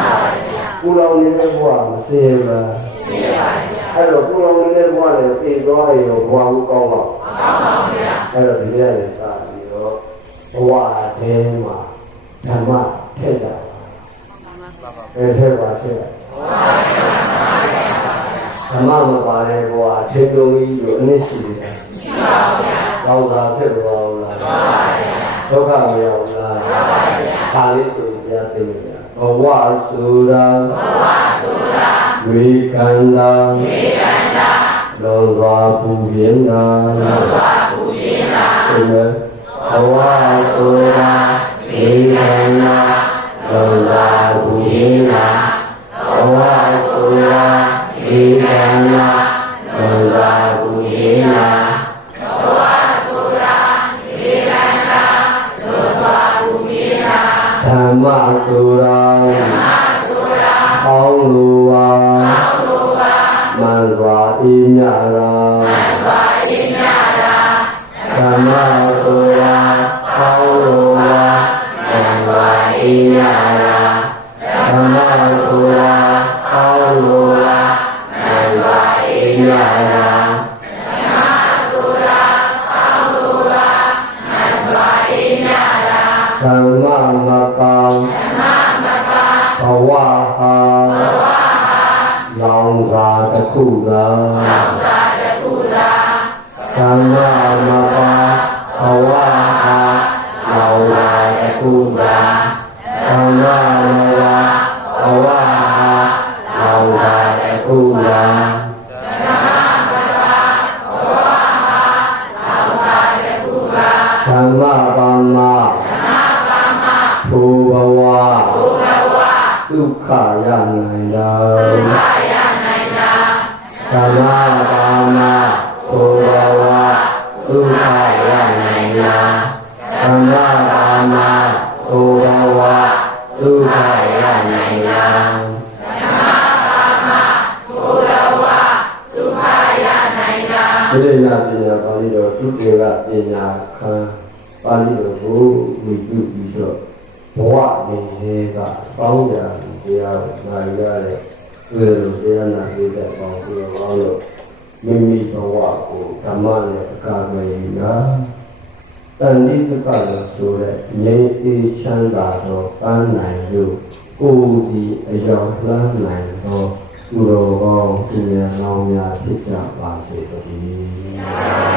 ကိုယ်တော်နေတဲ့ဘဝမစင်ပါစင်ပါဗျာအဲ့တော့ကိုယ်တော်နေတဲ့ဘဝလည်းပြေသွားရင်ဘဝကိုကောင်းပါကောင်းပါဗျာအဲ့တော့ဒီနေ့လည်းစပြီးတော့ဘဝထဲမှာဓမ္မထည့်ကြပါဘယ်ထဲပါထည့်ဓမ္မမပါတဲ့ဘဝထေတုံကြီးကိုအနည်းရှိတယ်ရှိပါဗျာကောင်းတာဖြစ်သွားဘူးလားမှန်ပါဗျာဒုက္ခမရောက်ဘူးလားမှန်ပါဗျာဒါလေးဆိုရင်ကြားသိနေတယ်ဘဝဆိုတာဝေကန္တာလောစွာပူပြင်းတာဘဝဆိုတာဝေကန္တာလောစွာပူပြင်းတာဘဝဆိုတာဝေကန္တာလောစွာပူပြင်းတာဘဝဆိုတာဝေကန္တာလောစွာပူပြင်းတာဓမ္မဆိုတာကောင်းလိုပါမှန်စွာအေးမြတာဓမ္မဆိုတာကောင်းလိုပါမှန်စွာအေးမြတာဓမ္မဆိုတာကောင်းလိုပါမှန်စွာအေးမြတာဓမ္မဆိုတာကောင်းလိုပါမှန်စွာအေးမြတာဓမ္မမပါဘဝဟာလောင်စာတစ်ခုသာဓမ္မမပါဘဝဟာလောင်စာတစ်ခုသာဓမ္မမပါဘဝဟာလောင်စာတစ်ခုသာဓမ္မမပါဘဝဟာလောင်စာတစ်ခုသာဓမ္မပါမထိုဘဝဒုက္ခရနိုင်တာဓမ္မပါမဘုရားဝဒုက္ခရနိုင်တာဓမ္မပါမဘုရားဝဒုက္ခရနိုင်တာဓမ္မပါမဘုရားဝဒုက္ခရနိုင်တာဒီနေ့ပညာပါဠိတော်သူတေကပညာခံပါဠိတော်ကိုဝိတုပြီးတော့ဘဝနေကစောင်းကြတရားကိုနိုင်ရတဲ့သူတို့တရားနာသိတဲ့ပေါင်းပြီးတော့မိမိဘဝကိုဓမ္မနဲ့အကာအကွယ်ရာတဏှိတကလို့ဆိုတဲ့ငြိမ်းအေးချမ်းသာသောပန်းနိုင်လို့ကိုယ်စီအယောင်လှမ်းနိုင်သောသူတော်ကောင်းသူများကောင်းများဖြစ်ကြပါစေတည်း